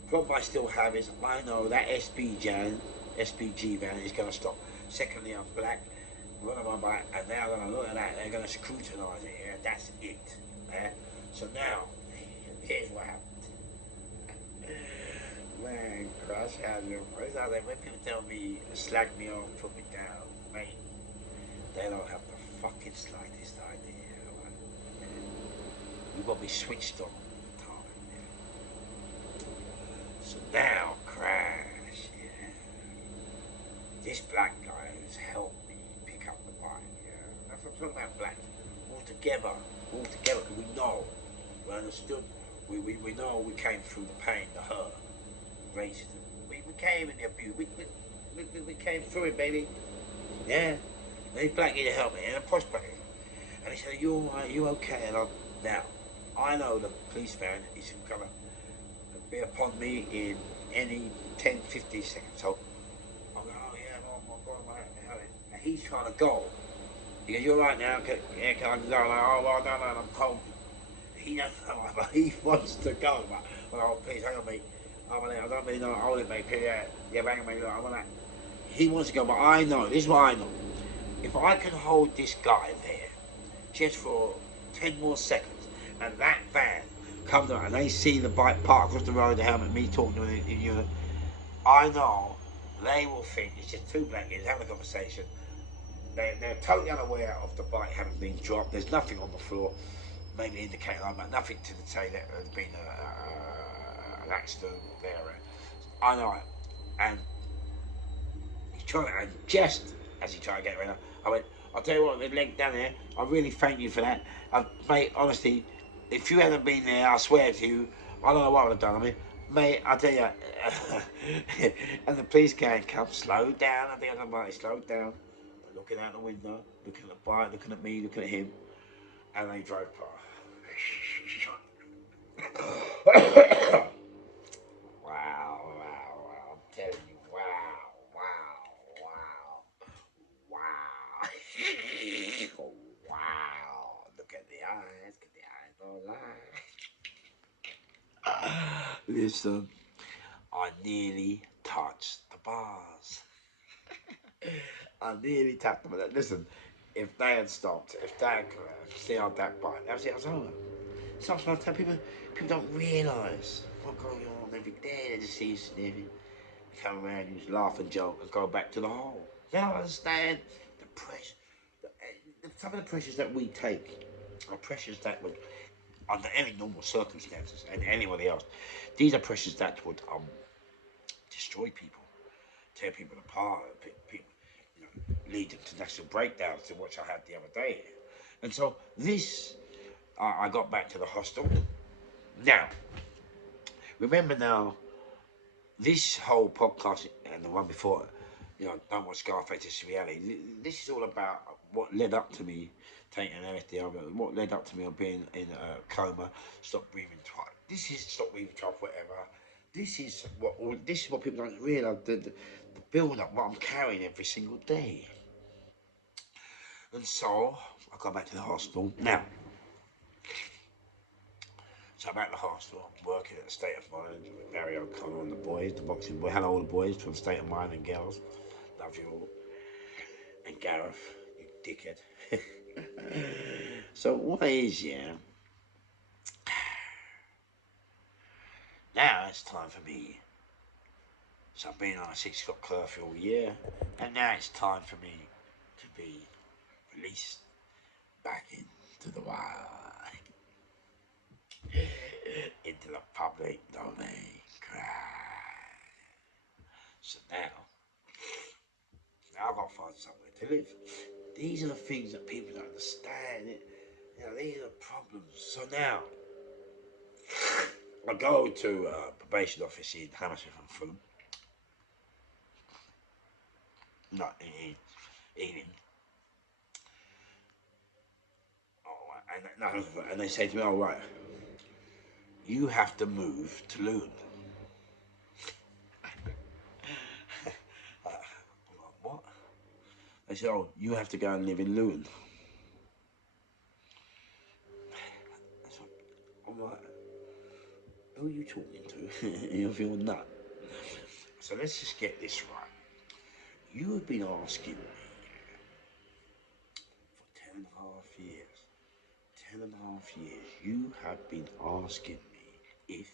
The problem I still have is I know that SBG van is going to stop. Secondly, I'm black, run on my bike, and now they're going to look at that. They're going to scrutinise it. Yeah, that's it. Yeah. So now, here's what happened. Man, crush out your voice. When people tell me, slag me off, put me down, mate, they don't have the fucking slightest idea. You've got to be switched on all the time. Yeah. So now, crash, yeah. This black guy has helped me pick up the bike, yeah. That's what I'm talking about, black. All together, because we understood, we know we came through the pain, the hurt, racism. We came in the abuse, we came through it, baby. Yeah. And this black guy helped me, and a posh black. And he said, you alright, you okay? And now, I know the police van is going to be upon me in any 10, 15 seconds. So I'm going, oh yeah, my God, and he's trying to go. He goes, you're right now, can I go? I'm like, oh, well, no, I'm cold. He doesn't know, but he wants to go. But, oh, please, hang on, mate. I don't really know, hold it, mate. Yeah, hang on, mate. I'm like, he wants to go, but I know, this is what I know. If I can hold this guy there just for 10 more seconds, and that van comes on and they see the bike park across the road, the helmet, me talking to them, you, I know they will think it's just two black kids having a conversation. They're totally unaware of the bike having been dropped. There's nothing on the floor, maybe indicating like that, nothing to say that there's been an accident there. I know it. And he's trying to, and just as he tried to get around, I went, I'll tell you what, the leg down there, I really thank you for that. Mate, honestly, if you hadn't been there, I swear to you, I don't know what I would have done. I mean, mate, I'll tell you, and the police can come, slow down. I think I might have slowed down, looking out the window, looking at the bike, looking at me, looking at him, and they drove past. Wow, wow, I'm telling you, wow, wow, wow. Wow. Look at the eyes, don't lie. Listen, I nearly touched the bars. I nearly tapped them. Listen, if they had stopped, if they had steered that bike, that was it, I was over. Sometimes I tell people, people don't realise what's going on every day. They just see you sniffing, come around, you just laugh and joke and go back to the hole. They don't understand the pressure. Some of the pressures that we take are pressures that would, under any normal circumstances, and anybody else, these are pressures that would destroy people, tear people apart, people, lead them to national breakdowns, to which I had the other day. And so this, I got back to the hostel. Now, remember now, this whole podcast and the one before, Don't Watch Scarface, It's Reality. This is all about what led up to me taking an LSD, what led up to me on being in a coma, stop breathing twice. This is stop breathing twice, whatever. This is what people don't realise, the build up, what I'm carrying every single day. And so I got back to the hospital. Now, so I'm at the hospital, I'm working at the State of Mind with Barry O'Connor and the boys, the boxing boys. Hello all the boys from State of Mind and girls. Love you all. And Gareth, you dickhead. So what is, yeah, now it's time for me. So I've been on a 6 o'clock curfew all year, and now it's time for me to be released back into the wild, into the public domain. So now I've got to find somewhere to live. These are the things that people don't understand. These are the problems. So now I go to a probation office in Hammersmith and Fulham. Not in Ealing. And they say to me, "Oh right, you have to move to Luton." I'm like, "What?" They said, "Oh, you have to go and live in Luton." I'm like, "Who are you talking to?" You feel nut. So let's just get this right. You have been asking me for 10.5 years. 10.5 years. You have been asking me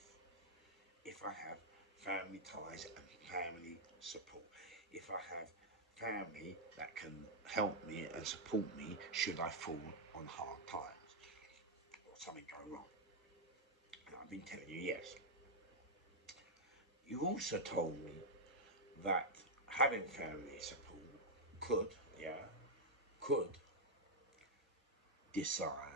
if I have family ties and family support. If I have family that can help me and support me should I fall on hard times or something go wrong. And I've been telling you yes. You also told me that having family support could decide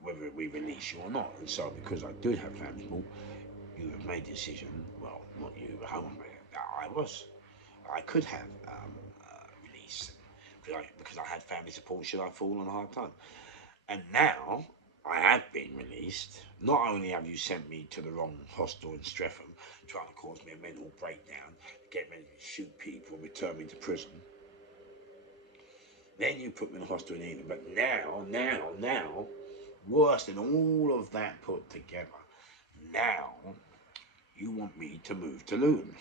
whether we release you or not. And so because I do have family support, you have made a decision, well, not you, home I could have release because I had family support should I fall on a hard time. And now I have been released. Not only have you sent me to the wrong hostel in Streatham, trying to cause me a mental breakdown, get me to shoot people, return me to prison. Then you put me in a hostel in England. But now, worse than all of that put together, now you want me to move to Luton.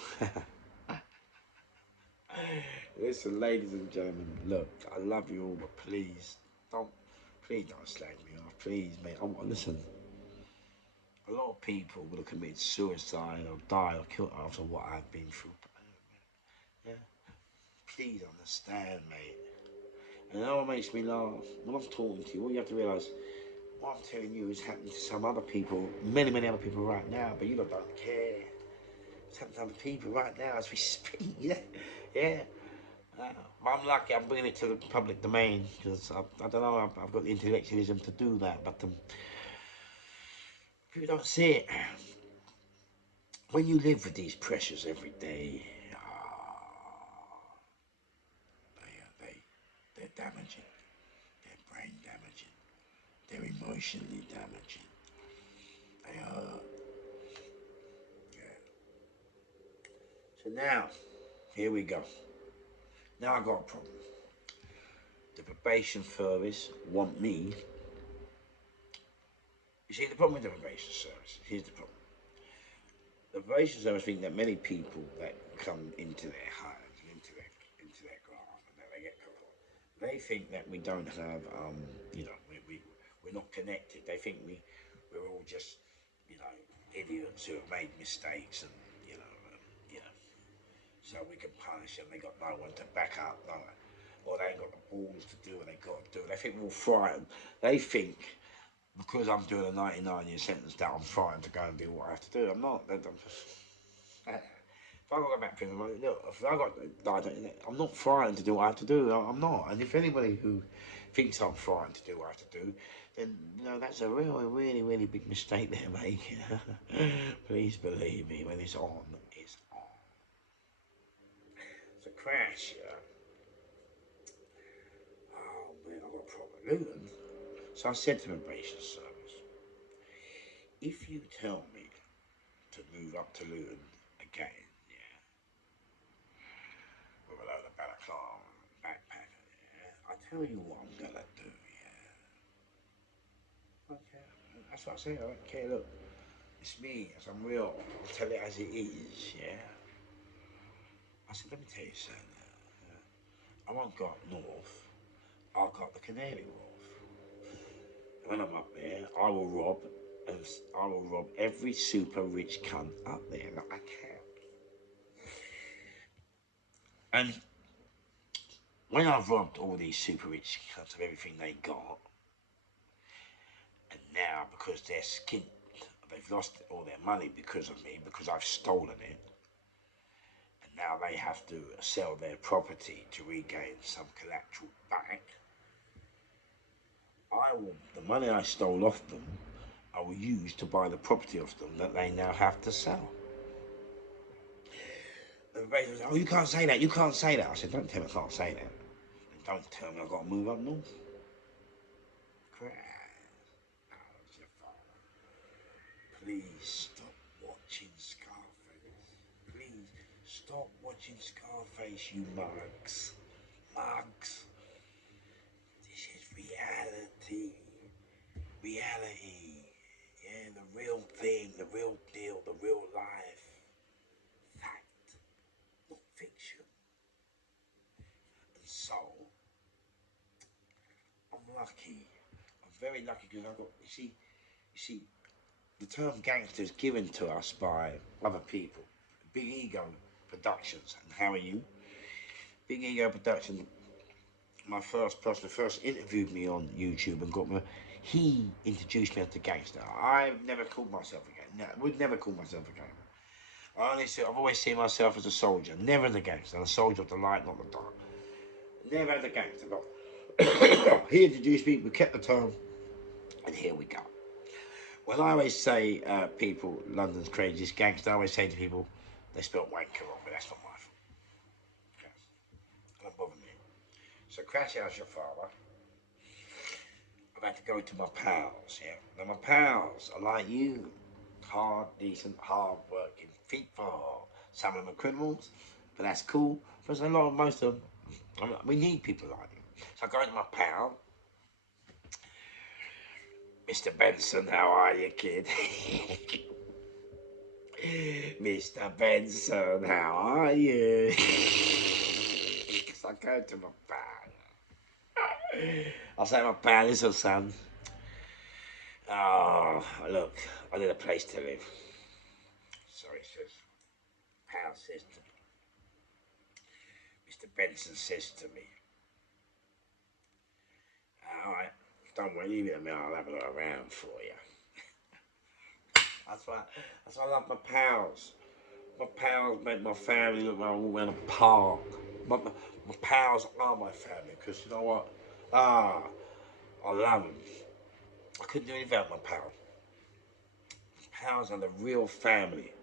Listen, ladies and gentlemen, look, I love you all, but please please don't slag me off. Please, mate. Listen, a lot of people would have committed suicide or died or killed after what I've been through. Yeah. Please understand, mate. And you know what makes me laugh? When I'm talking to you, all you have to realise, what I'm telling you is happening to some other people, many, many other people right now, but you lot don't care. It's happening to other people right now as we speak. Yeah. Yeah. I'm lucky I'm bringing it to the public domain because I don't know, I've got the intellectualism to do that, but people don't see it. When you live with these pressures every day, they're damaging. They're brain damaging. They're emotionally damaging. They hurt. Yeah. So now, here we go. Now I got a problem. The probation service want me. You see, the problem with the probation service, here's the problem. The probation service think that many people that come into their homes, into their graft, and that they get caught, they think that we don't have, you know, we're not connected. They think we're all just, you know, idiots who have made mistakes, and you know, so we can punish them. They got no one to back up, no, or they ain't got the balls to do what they got to do. They think we're all frightened. They think because I'm doing a 99-year sentence that I'm frightened to go and do what I have to do. I'm not. I'm just, if I got to go back to prison, look, if I got, I'm not frightened to do what I have to do. I'm not. And if anybody who thinks I'm frightened to do what I have to do, then that's a really, really big mistake they're making. Please believe me, when it's on, it's on. It's a crash, yeah. Oh man, I've got a problem. Luton. So I said to the probation service, if you tell me to move up to Luton again, yeah, with a load of balaclava and backpacker, yeah, I tell you what I'm gonna do, yeah. Okay, that's what I say. I don't care. Look, it's me. As I'm real. I'll tell it as it is, yeah. I said, let me tell you something. I won't go up north. I'll go up the Canary Wharf. When I'm up there, and I will rob every super rich cunt up there that I can. And when I've robbed all these super rich cunts of everything they got, and now because they're skint, they've lost all their money because of me, because I've stolen it, and now they have to sell their property to regain some collateral back. The money I stole off them, I will use to buy the property off them that they now have to sell. Everybody was, oh, you can't say that, you can't say that. I said, don't tell me I can't say that. And don't tell me I've got to move up north. Crap. Please stop watching Scarface. Please stop watching Scarface, you mugs. Mugs. This is reality. Reality. Yeah, the real thing, the real deal, the real life. Fact, not fiction. And so, I'm lucky. I'm very lucky because I've got, you see, the term gangster is given to us by other people. Big Ego Productions. And how are you? Big Ego Productions, my first person who first interviewed me on YouTube and got me, he introduced me as the gangster. I've never called myself a gangster. No, would never call myself a gangster. I've always seen myself as a soldier, never as a gangster. A soldier of the light, not the dark. Never as a gangster, but he introduced me, we kept the term, and here we go. When I always say people, London's craziest gangster, I always say to people, they spelled wanker wrong, but that's not my fault. Okay. Don't bother me. So crash out your father. I've had to go to my pals, yeah. Now my pals are like you. Hard, decent, hard working people. Some of them are criminals, but that's cool. But a lot of most of them, we need people like you. So I go to my pal, Mr. Benson, how are you, kid? Mr. Benson, how are you? So I go to my pal. I say to my pal, listen, son. Oh, look, I need a place to live. So he says, pal says to me, Mr. Benson says to me, all right, don't worry, leave it a minute, I'll have a look around for you. That's why I love my pals. My pals make my family look like I walk around a park. My pals are my family, because you know what? I love them. I couldn't do anything without my pals. Pals are the real family.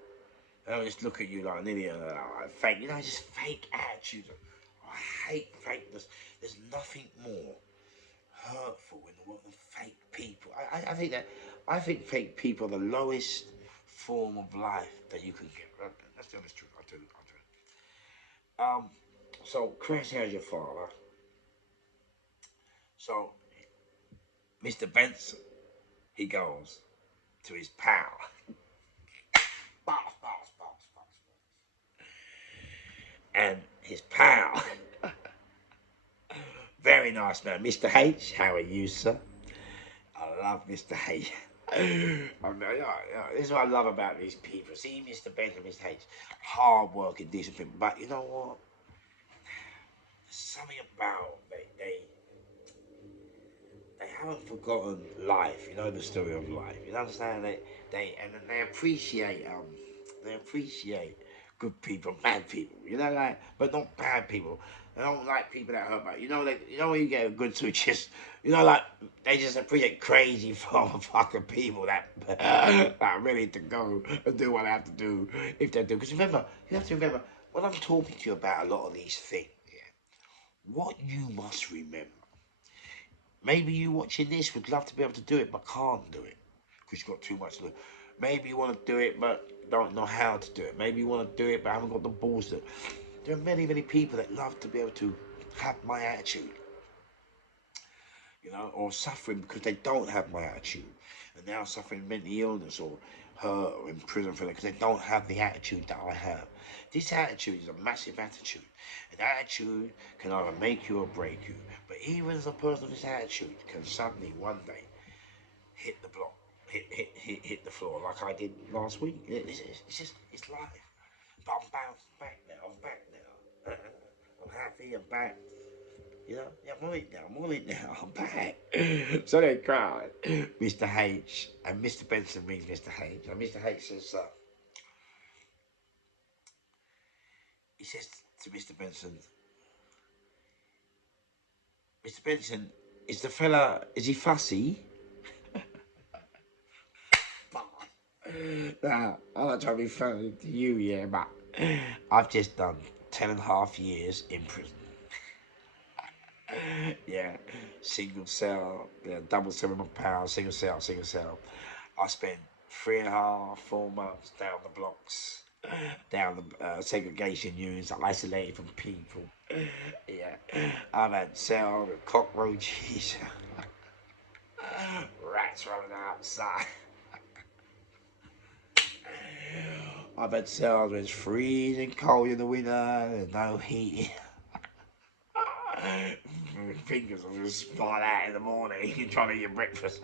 They don't just look at you like an idiot, like fake, just fake attitude. I hate fakeness. There's nothing more hurtful than fake people. I think fake people are the lowest form of life that you can get. That's the honest truth. I do. So Chris, how's your father? So Mr. Benson, he goes to his pal. Boss. And his pal, very nice man, Mr. H. How are you, sir? I love Mr. H. This is what I love about these people. See, Mr. Benson, Mr. H, hard working, decent people. But you know what? There's something about they haven't forgotten life. You know the story of life. You understand? They appreciate good people, bad people. But not bad people. They don't like people that hurt. But when you get a good to just, they just appreciate crazy fucking people that are ready to go and do what they have to do if they do. Because you have to remember when I'm talking to you about a lot of these things. Yeah, what you must remember. Maybe you watching this would love to be able to do it, but can't do it because you've got too much to do. Maybe you want to do it, but don't know how to do it. Maybe you want to do it, but haven't got the balls to. There are many, many people that love to be able to have my attitude, or suffering because they don't have my attitude, and now suffering mental illness or hurt or in prison for that because they don't have the attitude that I have. This attitude is a massive attitude. An attitude can either make you or break you. But even as a person with this attitude can suddenly one day hit the block, hit the floor like I did last week. It's life. But I'm bouncing back now. I'm back now. I'm happy. I'm back. Yeah, I'm on it now. I'm back. So they cried. Mr. H. And Mr. Benson means Mr. H. And Mr. H says, he says to Mr. Benson, is he fussy? Now, I'm not trying to be funny to you, yeah, but I've just done 10.5 years in prison. Yeah, single cell, double £7 single cell. I spent 3.5, 4 months down the blocks, down the segregation units, isolated from people. Yeah, I've had cells with cockroaches, rats running outside. I've had cells where it's freezing cold in the winter and no heating. Fingers will just like that in the morning. You're trying to eat your breakfast.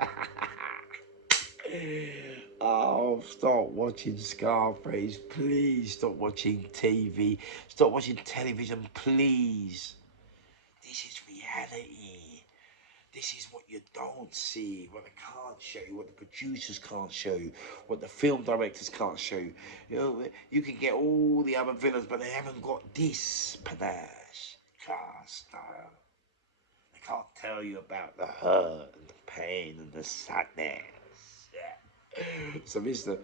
Oh, stop watching Scarface. Please stop watching TV. Stop watching television, please. This is reality. This is what you don't see, what they can't show you, what the producers can't show you, what the film directors can't show you. You can get all the other villains, but they haven't got this panache, class, style. They can't tell you about the hurt and the pain and the sadness. Yeah. So Mr.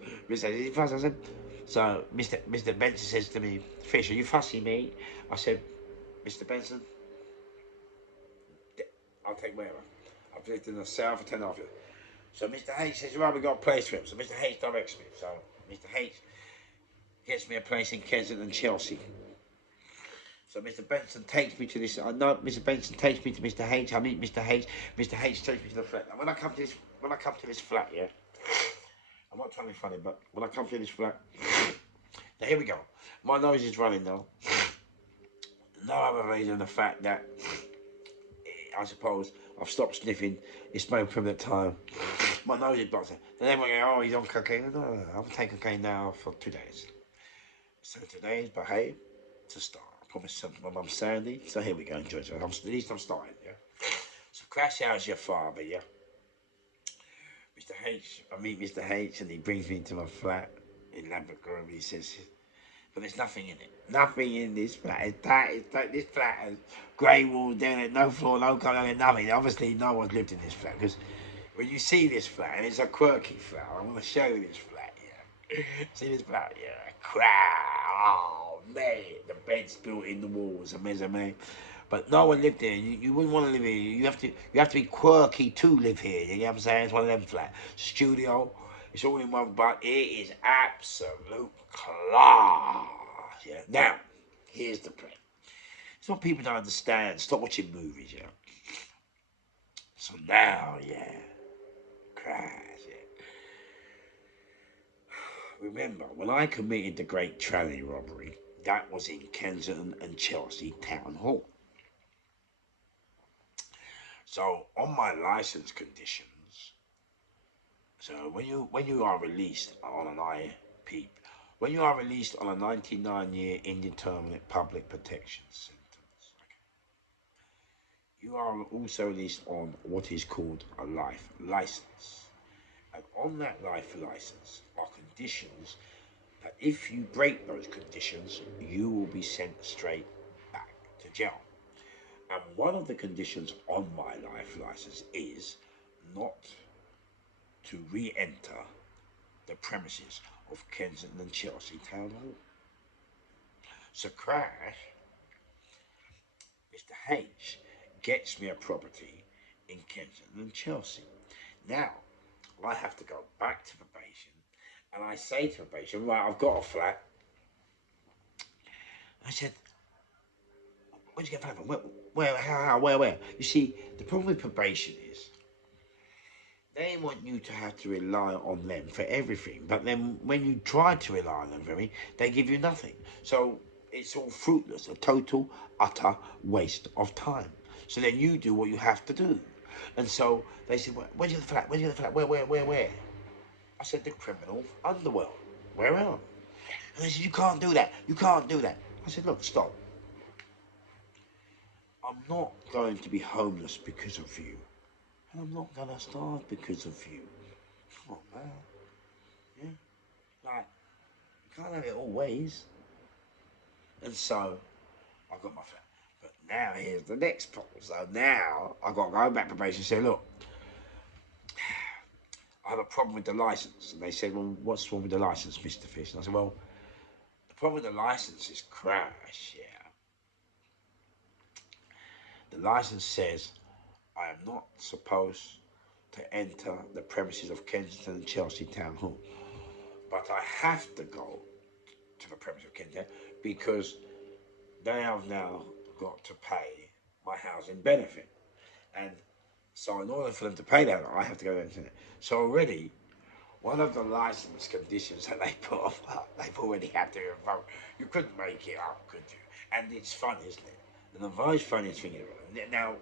Benson says to me, Fish, are you fussy, mate? I said, Mr. Benson, I'll take whatever. I've lived in the south for 10.5 years. So Mr. H says, right, we got a place for him. So Mr. H directs me. So Mr. H gets me a place in Kensington, Chelsea. So Mr. Benson takes me to this. I know Mr. Benson takes me to Mr. H. I meet Mr. H. Mr. H takes me to the flat. And when I come to this flat, yeah, I'm not trying to be funny, but when I come to this flat, now here we go. My nose is running now. No other reason than the fact that I suppose I've stopped sniffing. It's smoke from that time. My nose is blocked. Then everyone go, oh, he's on cocaine. No, I've taken cocaine now for 2 days. So today is behave to start. I promised my mum Sandy. So here we go, enjoy it. At least I'm starting, yeah. So Crash, how's your father, yeah? Mr. H, I meet Mr. H and he brings me into my flat in Lambert Grove. He says, but there's nothing in it. Nothing in this flat. It's tight. This flat has grey walls down it, no floor, no colour, nothing. Obviously, no one's lived in this flat because when you see this flat, and it's a quirky flat, I want to show you this flat, yeah. See this flat, yeah. Oh, man. The bed's built in the walls, a mezzanine. But no one lived here. You wouldn't want to live here. You have to be quirky to live here. You know what I'm saying? It's one of them flats. Studio. It's all in one, but it is absolute class. Yeah. Now, here's the plan. It's what people don't understand. Stop watching movies, yeah. So now, yeah, crash, yeah. Remember, when I committed the Great Tranny robbery, that was in Kensington and Chelsea Town Hall. So on my license conditions, so when you are released on an IP, when you are released on a 99-year indeterminate public protection sentence, you are also released on what is called a life license. And on that life license are conditions that if you break those conditions, you will be sent straight back to jail. And one of the conditions on my life license is not to re-enter the premises of Kensington and Chelsea Town Hall. So Crash, Mr. H, gets me a property in Kensington and Chelsea. Now, I have to go back to probation, and I say to probation, right, I've got a flat. I said, where'd you get a flat from? Where, how, where? You see, the problem with probation is, they want you to have to rely on them for everything. But then when you try to rely on them for everything, they give you nothing. So it's all fruitless, a total, utter waste of time. So then you do what you have to do. And so they said, where's your flat? Where's your flat? Where? I said, the criminal underworld. Where else? And they said, you can't do that. You can't do that. I said, look, stop. I'm not going to be homeless because of you. And I'm not going to starve because of you. Come on, man. Yeah? Like, you can't have it always. And so, I got my flat. But now, here's the next problem. So now, I got to go back to probation and say, look, I have a problem with the license. And they said, well, what's wrong with the license, Mr. Fish? And I said, well, the problem with the license is crash, yeah. The license says I am not supposed to enter the premises of Kensington and Chelsea Town Hall. But I have to go to the premises of Kensington because they have now got to pay my housing benefit. And so in order for them to pay that, I have to go to Kensington. So already, one of the license conditions that they put up, they've already had to revoke. You couldn't make it up, could you? And it's fun, isn't it? And the most funniest thing is, now,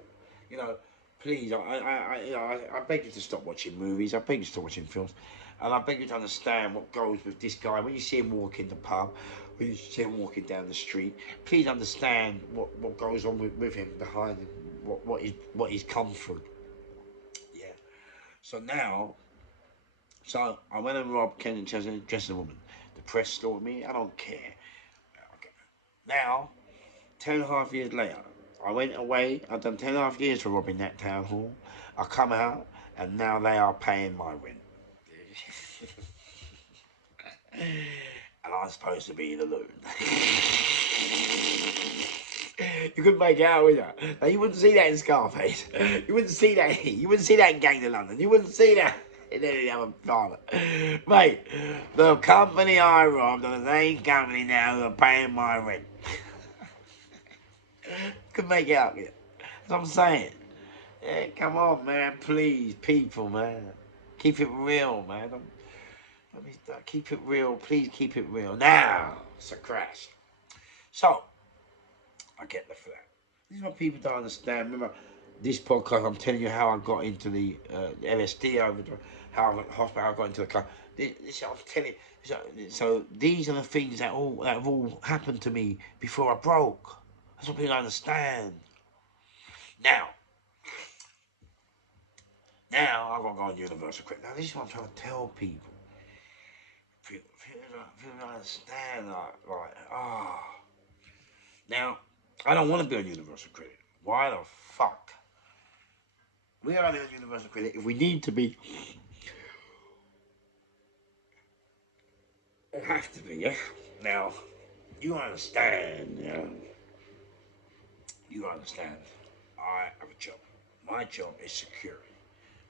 you know, please, I beg you to stop watching movies. I beg you to stop watching films. And I beg you to understand what goes with this guy. When you see him walk in the pub, when you see him walking down the street, please understand what goes on with him behind him, what he's come through. Yeah. So now, so I went and robbed Ken and Chelsea, dressed as a woman. The press slaughtered me. I don't care. Okay. Now, 10.5 years later, I went away. I've done 10.5 years for robbing that town hall. I come out, and now they are paying my rent. And I'm supposed to be the loon. You couldn't make it out, would you? Now, you wouldn't see that in Scarface. You wouldn't see that. You wouldn't see that in Gang of London. You wouldn't see that in any other part. Mate, the company I robbed are the same company now who are paying my rent. Couldn't make it out yet. That's what I'm saying. Yeah, come on, man. Please, people, man. Keep it real, man. Keep it real. Please keep it real. Now, it's a crash. So, I get the flat. This is what people don't understand. Remember, this podcast, I'm telling you how I got into the LSD overdose, how I got into the car. I'm telling you. So these are the things that have all happened to me before I broke. That's what people don't understand. Now I've got to go on universal credit. Now this is what I'm trying to tell people. People don't understand. Now I don't want to be on universal credit. Why the fuck? We are on universal credit if we need to be. It has to be, yeah. Now, you understand, yeah. You understand. I have a job. My job is security,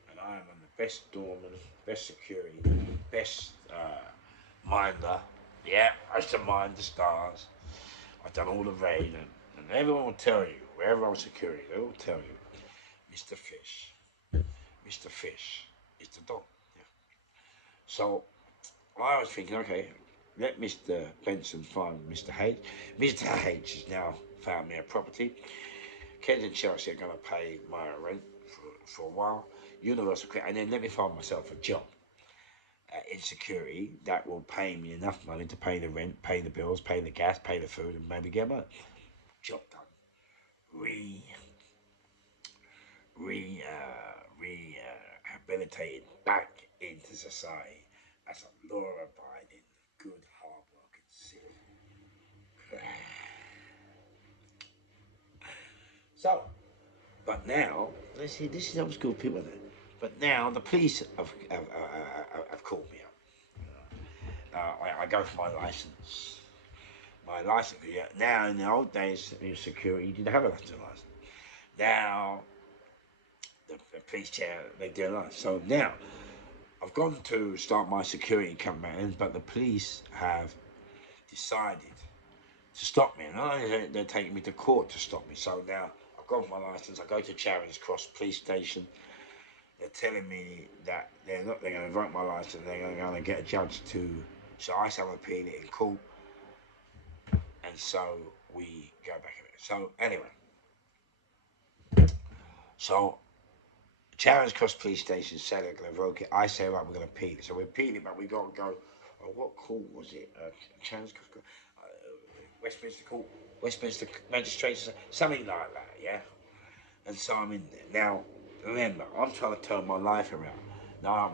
and I am the best doorman, best security, best minder. Yeah, I used to mind the stars. I've done all the raid, and everyone will tell you, wherever I'm security, they will tell you, Mr. Fish, Mr. Fish is the dog. Yeah. So I was thinking, okay, let Mr. Benson find Mr. H. Mr. H has now found me a property. Ken and Chelsea are going to pay my rent for a while, universal credit, and then let me find myself a job in security that will pay me enough money to pay the rent, pay the bills, pay the gas, pay the food, and maybe get my job done. Rehabilitated back into society as a law-abiding, good, hard-working citizen. So, but now, let's see, this is how school people do. But now the police have called me up. I go for my license. My license, yeah. Now, in the old days, in security, you didn't have a license. Now, the police chair, they do a license. So now, I've gone to start my security campaign, but the police have decided to stop me. And they're taking me to court to stop me. So now, I've got my license. I go to Charing Cross Police Station. They're telling me that they're going to revoke my license. They're going to get a judge to. So I shall appeal it in court. And so we go back a bit. So anyway. So Charing Cross Police Station said they're going to revoke it. I say, right, we're going to appeal it. So we appeal it, but we got to go. What court was it? Charing Cross, Westminster Court, Westminster Magistrates, something like that, yeah? And so I'm in there. Now, remember, I'm trying to turn my life around. Now,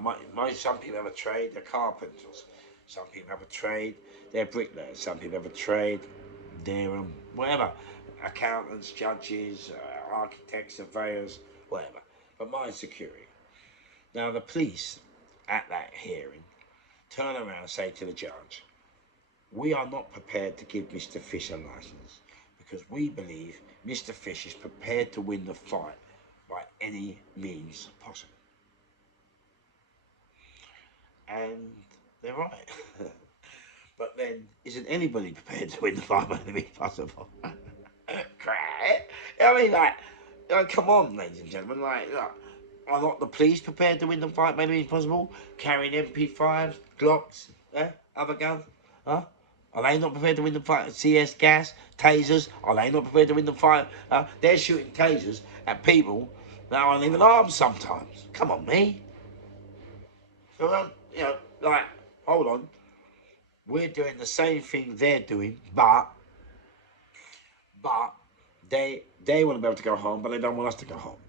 some people have a trade, they're carpenters. Some people have a trade, they're bricklayers. Some people have a trade, they're whatever. Accountants, judges, architects, surveyors, whatever. But mine's security. Now, the police at that hearing turn around and say to the judge, we are not prepared to give Mr. Fish a license because we believe Mr. Fish is prepared to win the fight by any means possible. And they're right. But then, isn't anybody prepared to win the fight by any means possible? Crap. I mean, like, come on, ladies and gentlemen. Look, are not the police prepared to win the fight by any means possible? Carrying MP5s, Glocks, other guns, huh? Are they not prepared to win the fight? CS gas, tasers, are they not prepared to win the fight? They're shooting tasers at people that aren't even armed sometimes. Come on, me. So, hold on. We're doing the same thing they're doing, but they want to be able to go home, but they don't want us to go home.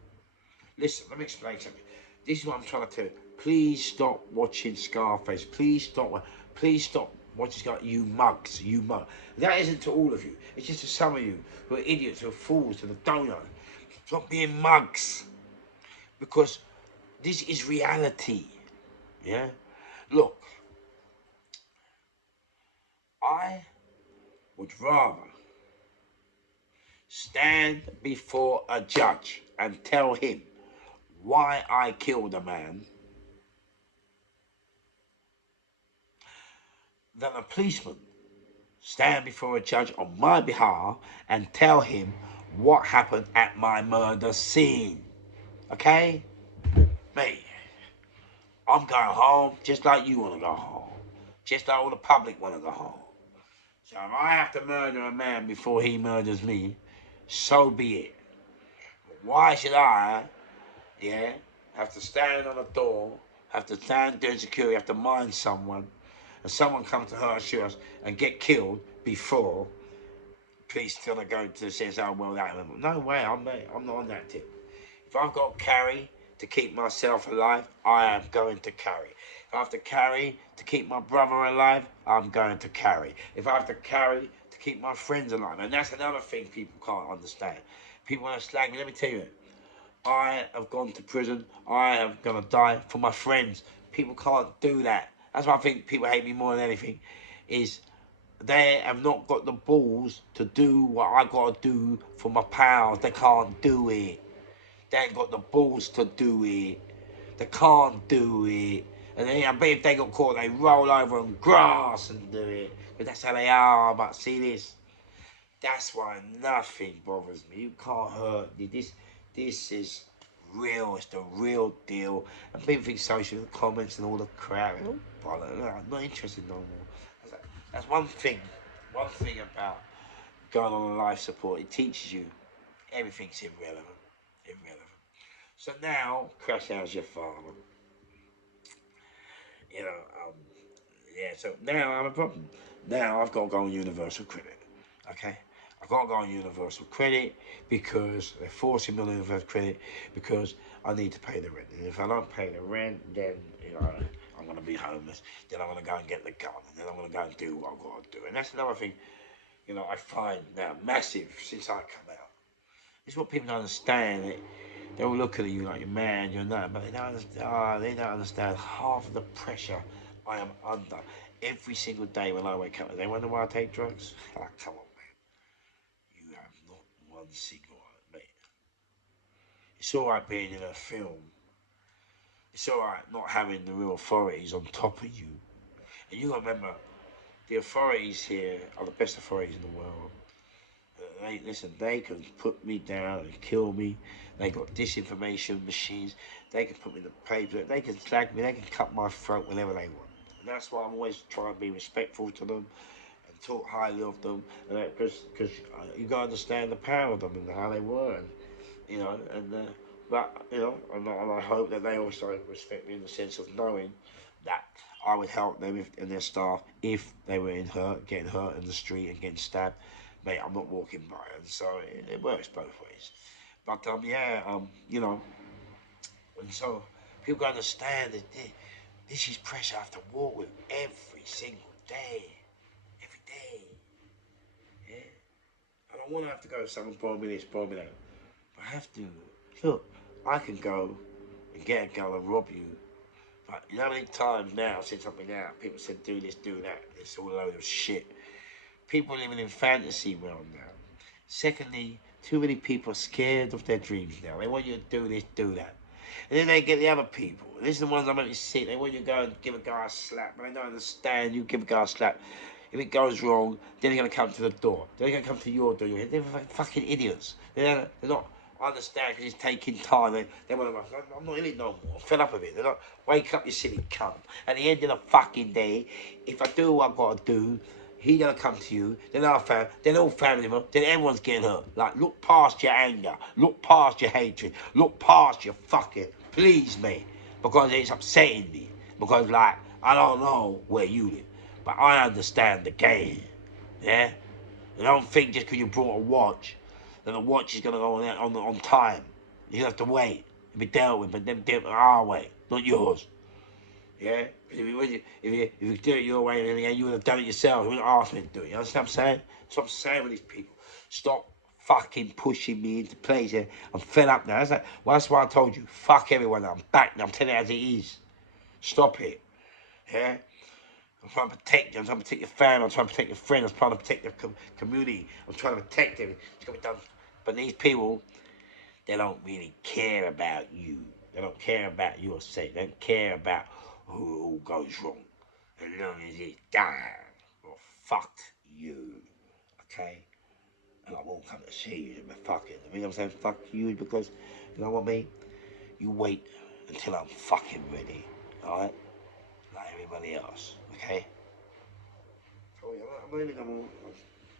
Listen, let me explain something. This is what I'm trying to tell you. Please stop watching Scarface. Please stop watching Scarface. You mugs. That isn't to all of you. It's just to some of you who are idiots, who are fools, who don't know. Stop being mugs. Because this is reality. Yeah? Look, I would rather stand before a judge and tell him why I killed a man than a policeman stand before a judge on my behalf and tell him what happened at my murder scene. Okay? Me. I'm going home just like you want to go home. Just like all the public want to go home. So if I have to murder a man before he murders me, so be it. Why should I, yeah, have to stand on a door, have to stand doing security, have to mind someone, and someone come to hurt or shoot us and get killed before police till they go to say, oh, well, that, no way, I'm not on that tip. If I've got to carry to keep myself alive, I am going to carry. If I have to carry to keep my brother alive, I'm going to carry. If I have to carry to keep my friends alive, and that's another thing people can't understand. People want to slag me. Let me tell you, I have gone to prison. I am going to die for my friends. People can't do that. That's why I think people hate me more than anything, is they have not got the balls to do what I got to do for my pals. They can't do it. They ain't got the balls to do it. They can't do it. And then I bet if they got caught, they roll over on grass and do it. But that's how they are. But see this? That's why nothing bothers me. You can't hurt me. This is real. It's the real deal. And people think social comments and all the crap. Oh, bollocks. No, I'm not interested no more. That's one thing. One thing about going on a life support. It teaches you everything's irrelevant. Irrelevant. So now, Crash House your father. You know, yeah, so now I have a problem. Now I've got to go on universal credit. Okay? I've got to go on universal credit because they're forcing me on universal credit because I need to pay the rent. And if I don't pay the rent, then, you know, I'm going to be homeless. Then I'm going to go and get the gun. And then I'm going to go and do what I've got to do. And that's another thing, you know, I find now massive since I come out. It's what people don't understand. They'll look at you like you're mad, you're not, but they don't understand half of the pressure I am under every single day when I wake up. They wonder why I take drugs? Oh, come on, man. You have not one single one, mate. It's alright being in a film. It's alright not having the real authorities on top of you. And you gotta remember, the authorities here are the best authorities in the world. Listen, they can put me down and kill me. They got disinformation machines. They can put me in the paper. They can slag me. They can cut my throat whenever they want. And that's why I'm always trying to be respectful to them and talk highly of them. Because you got to understand the power of them and how they were. And, you know, but, you know, and I hope that they also respect me in the sense of knowing that I would help them and their staff if they were getting hurt in the street and getting stabbed. Mate, I'm not walking by, and so it works both ways. But yeah, you know, and so people gotta understand that this is pressure I have to walk with every single day, every day. Yeah, I don't want to have to go. Someone borrow me this, borrow me that. But I have to. Look, I can go and get a gun and rob you. But you know how many times now since I've been out, people said do this, do that. It's all a load of shit. People living in fantasy realm now. Secondly, too many people are scared of their dreams now. They want you to do this, do that. And then they get the other people. These are the ones I'm going to see. They want you to go and give a guy a slap. But they don't understand. You give a guy a slap. If it goes wrong, then they're going to come to the door. Then they're going to come to your door. They're fucking idiots. They're not understand because it's taking time. They want to, I'm not in it no more. I'm fed up of it. They're not, wake up, you silly cunt. At the end of the fucking day, if I do what I've got to do, he gonna come to you, then our family, then all family members, then everyone's getting hurt. Like, look past your anger, look past your hatred, look past your fucking, please, mate, because it's upsetting me. Because, like, I don't know where you live, but I understand the game, yeah? And I don't think just because you brought a watch, that the watch is gonna go on time. You have to wait and be dealt with, but then deal with our way, not yours. Yeah? If you do it your way, then you would have done it yourself. You wouldn't ask me to do it. You understand what I'm saying? That's what I'm saying with these people. Stop fucking pushing me into place. Yeah? I'm fed up now. That's why I told you. Fuck everyone. I'm back now. I'm telling you as it is. Stop it. Yeah? I'm trying to protect you. I'm trying to protect your family. I'm trying to protect your friends. I'm trying to protect your community. I'm trying to protect them. It's going to be done. But these people, they don't really care about you. They don't care about your sake. They don't care about who all goes wrong. As long as it's done, well, fuck you. Okay? And I won't come to see you to be fucking. The reason I'm saying fuck you is because, you know what I mean? You wait until I'm fucking ready. Alright? Like everybody else. Okay? So I'm leaving them all.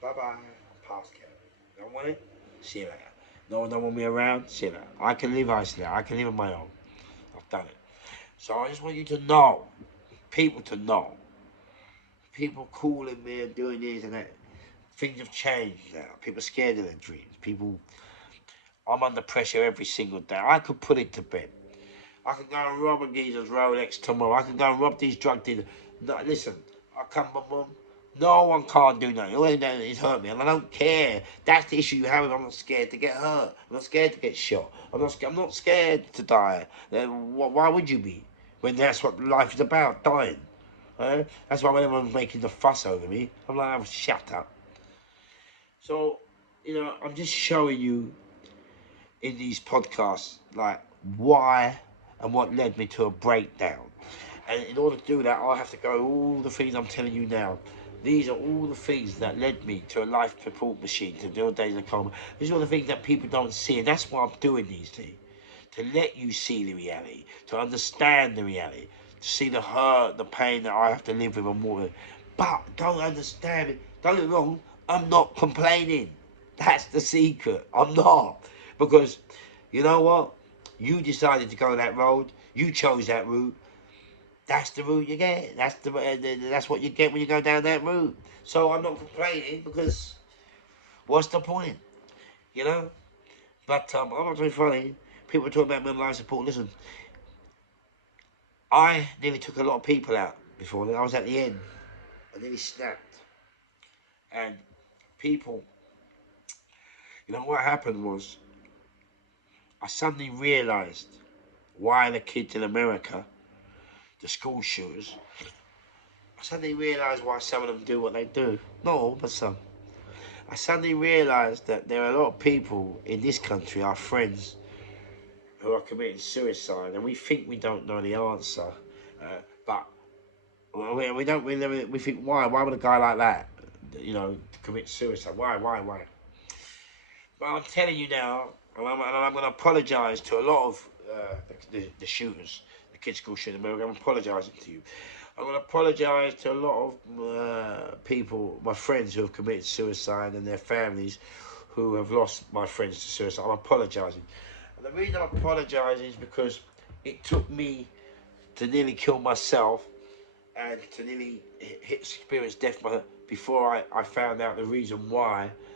Bye bye. I'm past Kevin. You don't want it? See you later. No one don't want me around. See that? I can live isolated. I can live on my own. I've done it. So I just want you to know, people to know, people calling me and doing this and that. Things have changed now. People are scared of their dreams. People, I'm under pressure every single day. I could put it to bed. I could go and rob a geezer's Rolex tomorrow. I could go and rob these drug dealers. No, listen, I come from mum. No one can't do nothing. All they do is hurt me, and I don't care. That's the issue you have. I'm not scared to get hurt. I'm not scared to get shot. I'm not scared to die. Why would you be? When that's what life is about, dying. That's why when everyone's making the fuss over me, I'm like, oh, shut up. So, I'm just showing you in these podcasts, like, why and what led me to a breakdown. And in order to do that, I have to go all the things I'm telling you now. These are all the things that led me to a life support machine, to do days of coma. These are all the things that people don't see, and that's why I'm doing these things. To let you see the reality, to understand the reality, to see the hurt, the pain that I have to live with and more. But don't understand it. Don't get me wrong, I'm not complaining. That's the secret. I'm not. Because, you know what? You decided to go that road. You chose that route. That's the route you get. That's what you get when you go down that route. So I'm not complaining because what's the point? You know? But I'm not being funny. People talk about mental life support. Listen, I nearly took a lot of people out before. I was at the end. I nearly snapped. And people, what happened was I suddenly realised why the kids in America, the school shooters, I suddenly realised why some of them do what they do. Not all, but some. I suddenly realised that there are a lot of people in this country, our friends, who are committing suicide, and we think we don't know the answer. But we don't really. We think, why would a guy like that, commit suicide? Why? But I'm telling you now, and I'm going to apologise to a lot of the shooters, the kids' school shooters. I'm apologising to you. I'm going to apologise to a lot of people, my friends who have committed suicide and their families who have lost my friends to suicide. I'm apologising. And the reason I'm apologising is because it took me to nearly kill myself and to nearly experience death before I found out the reason why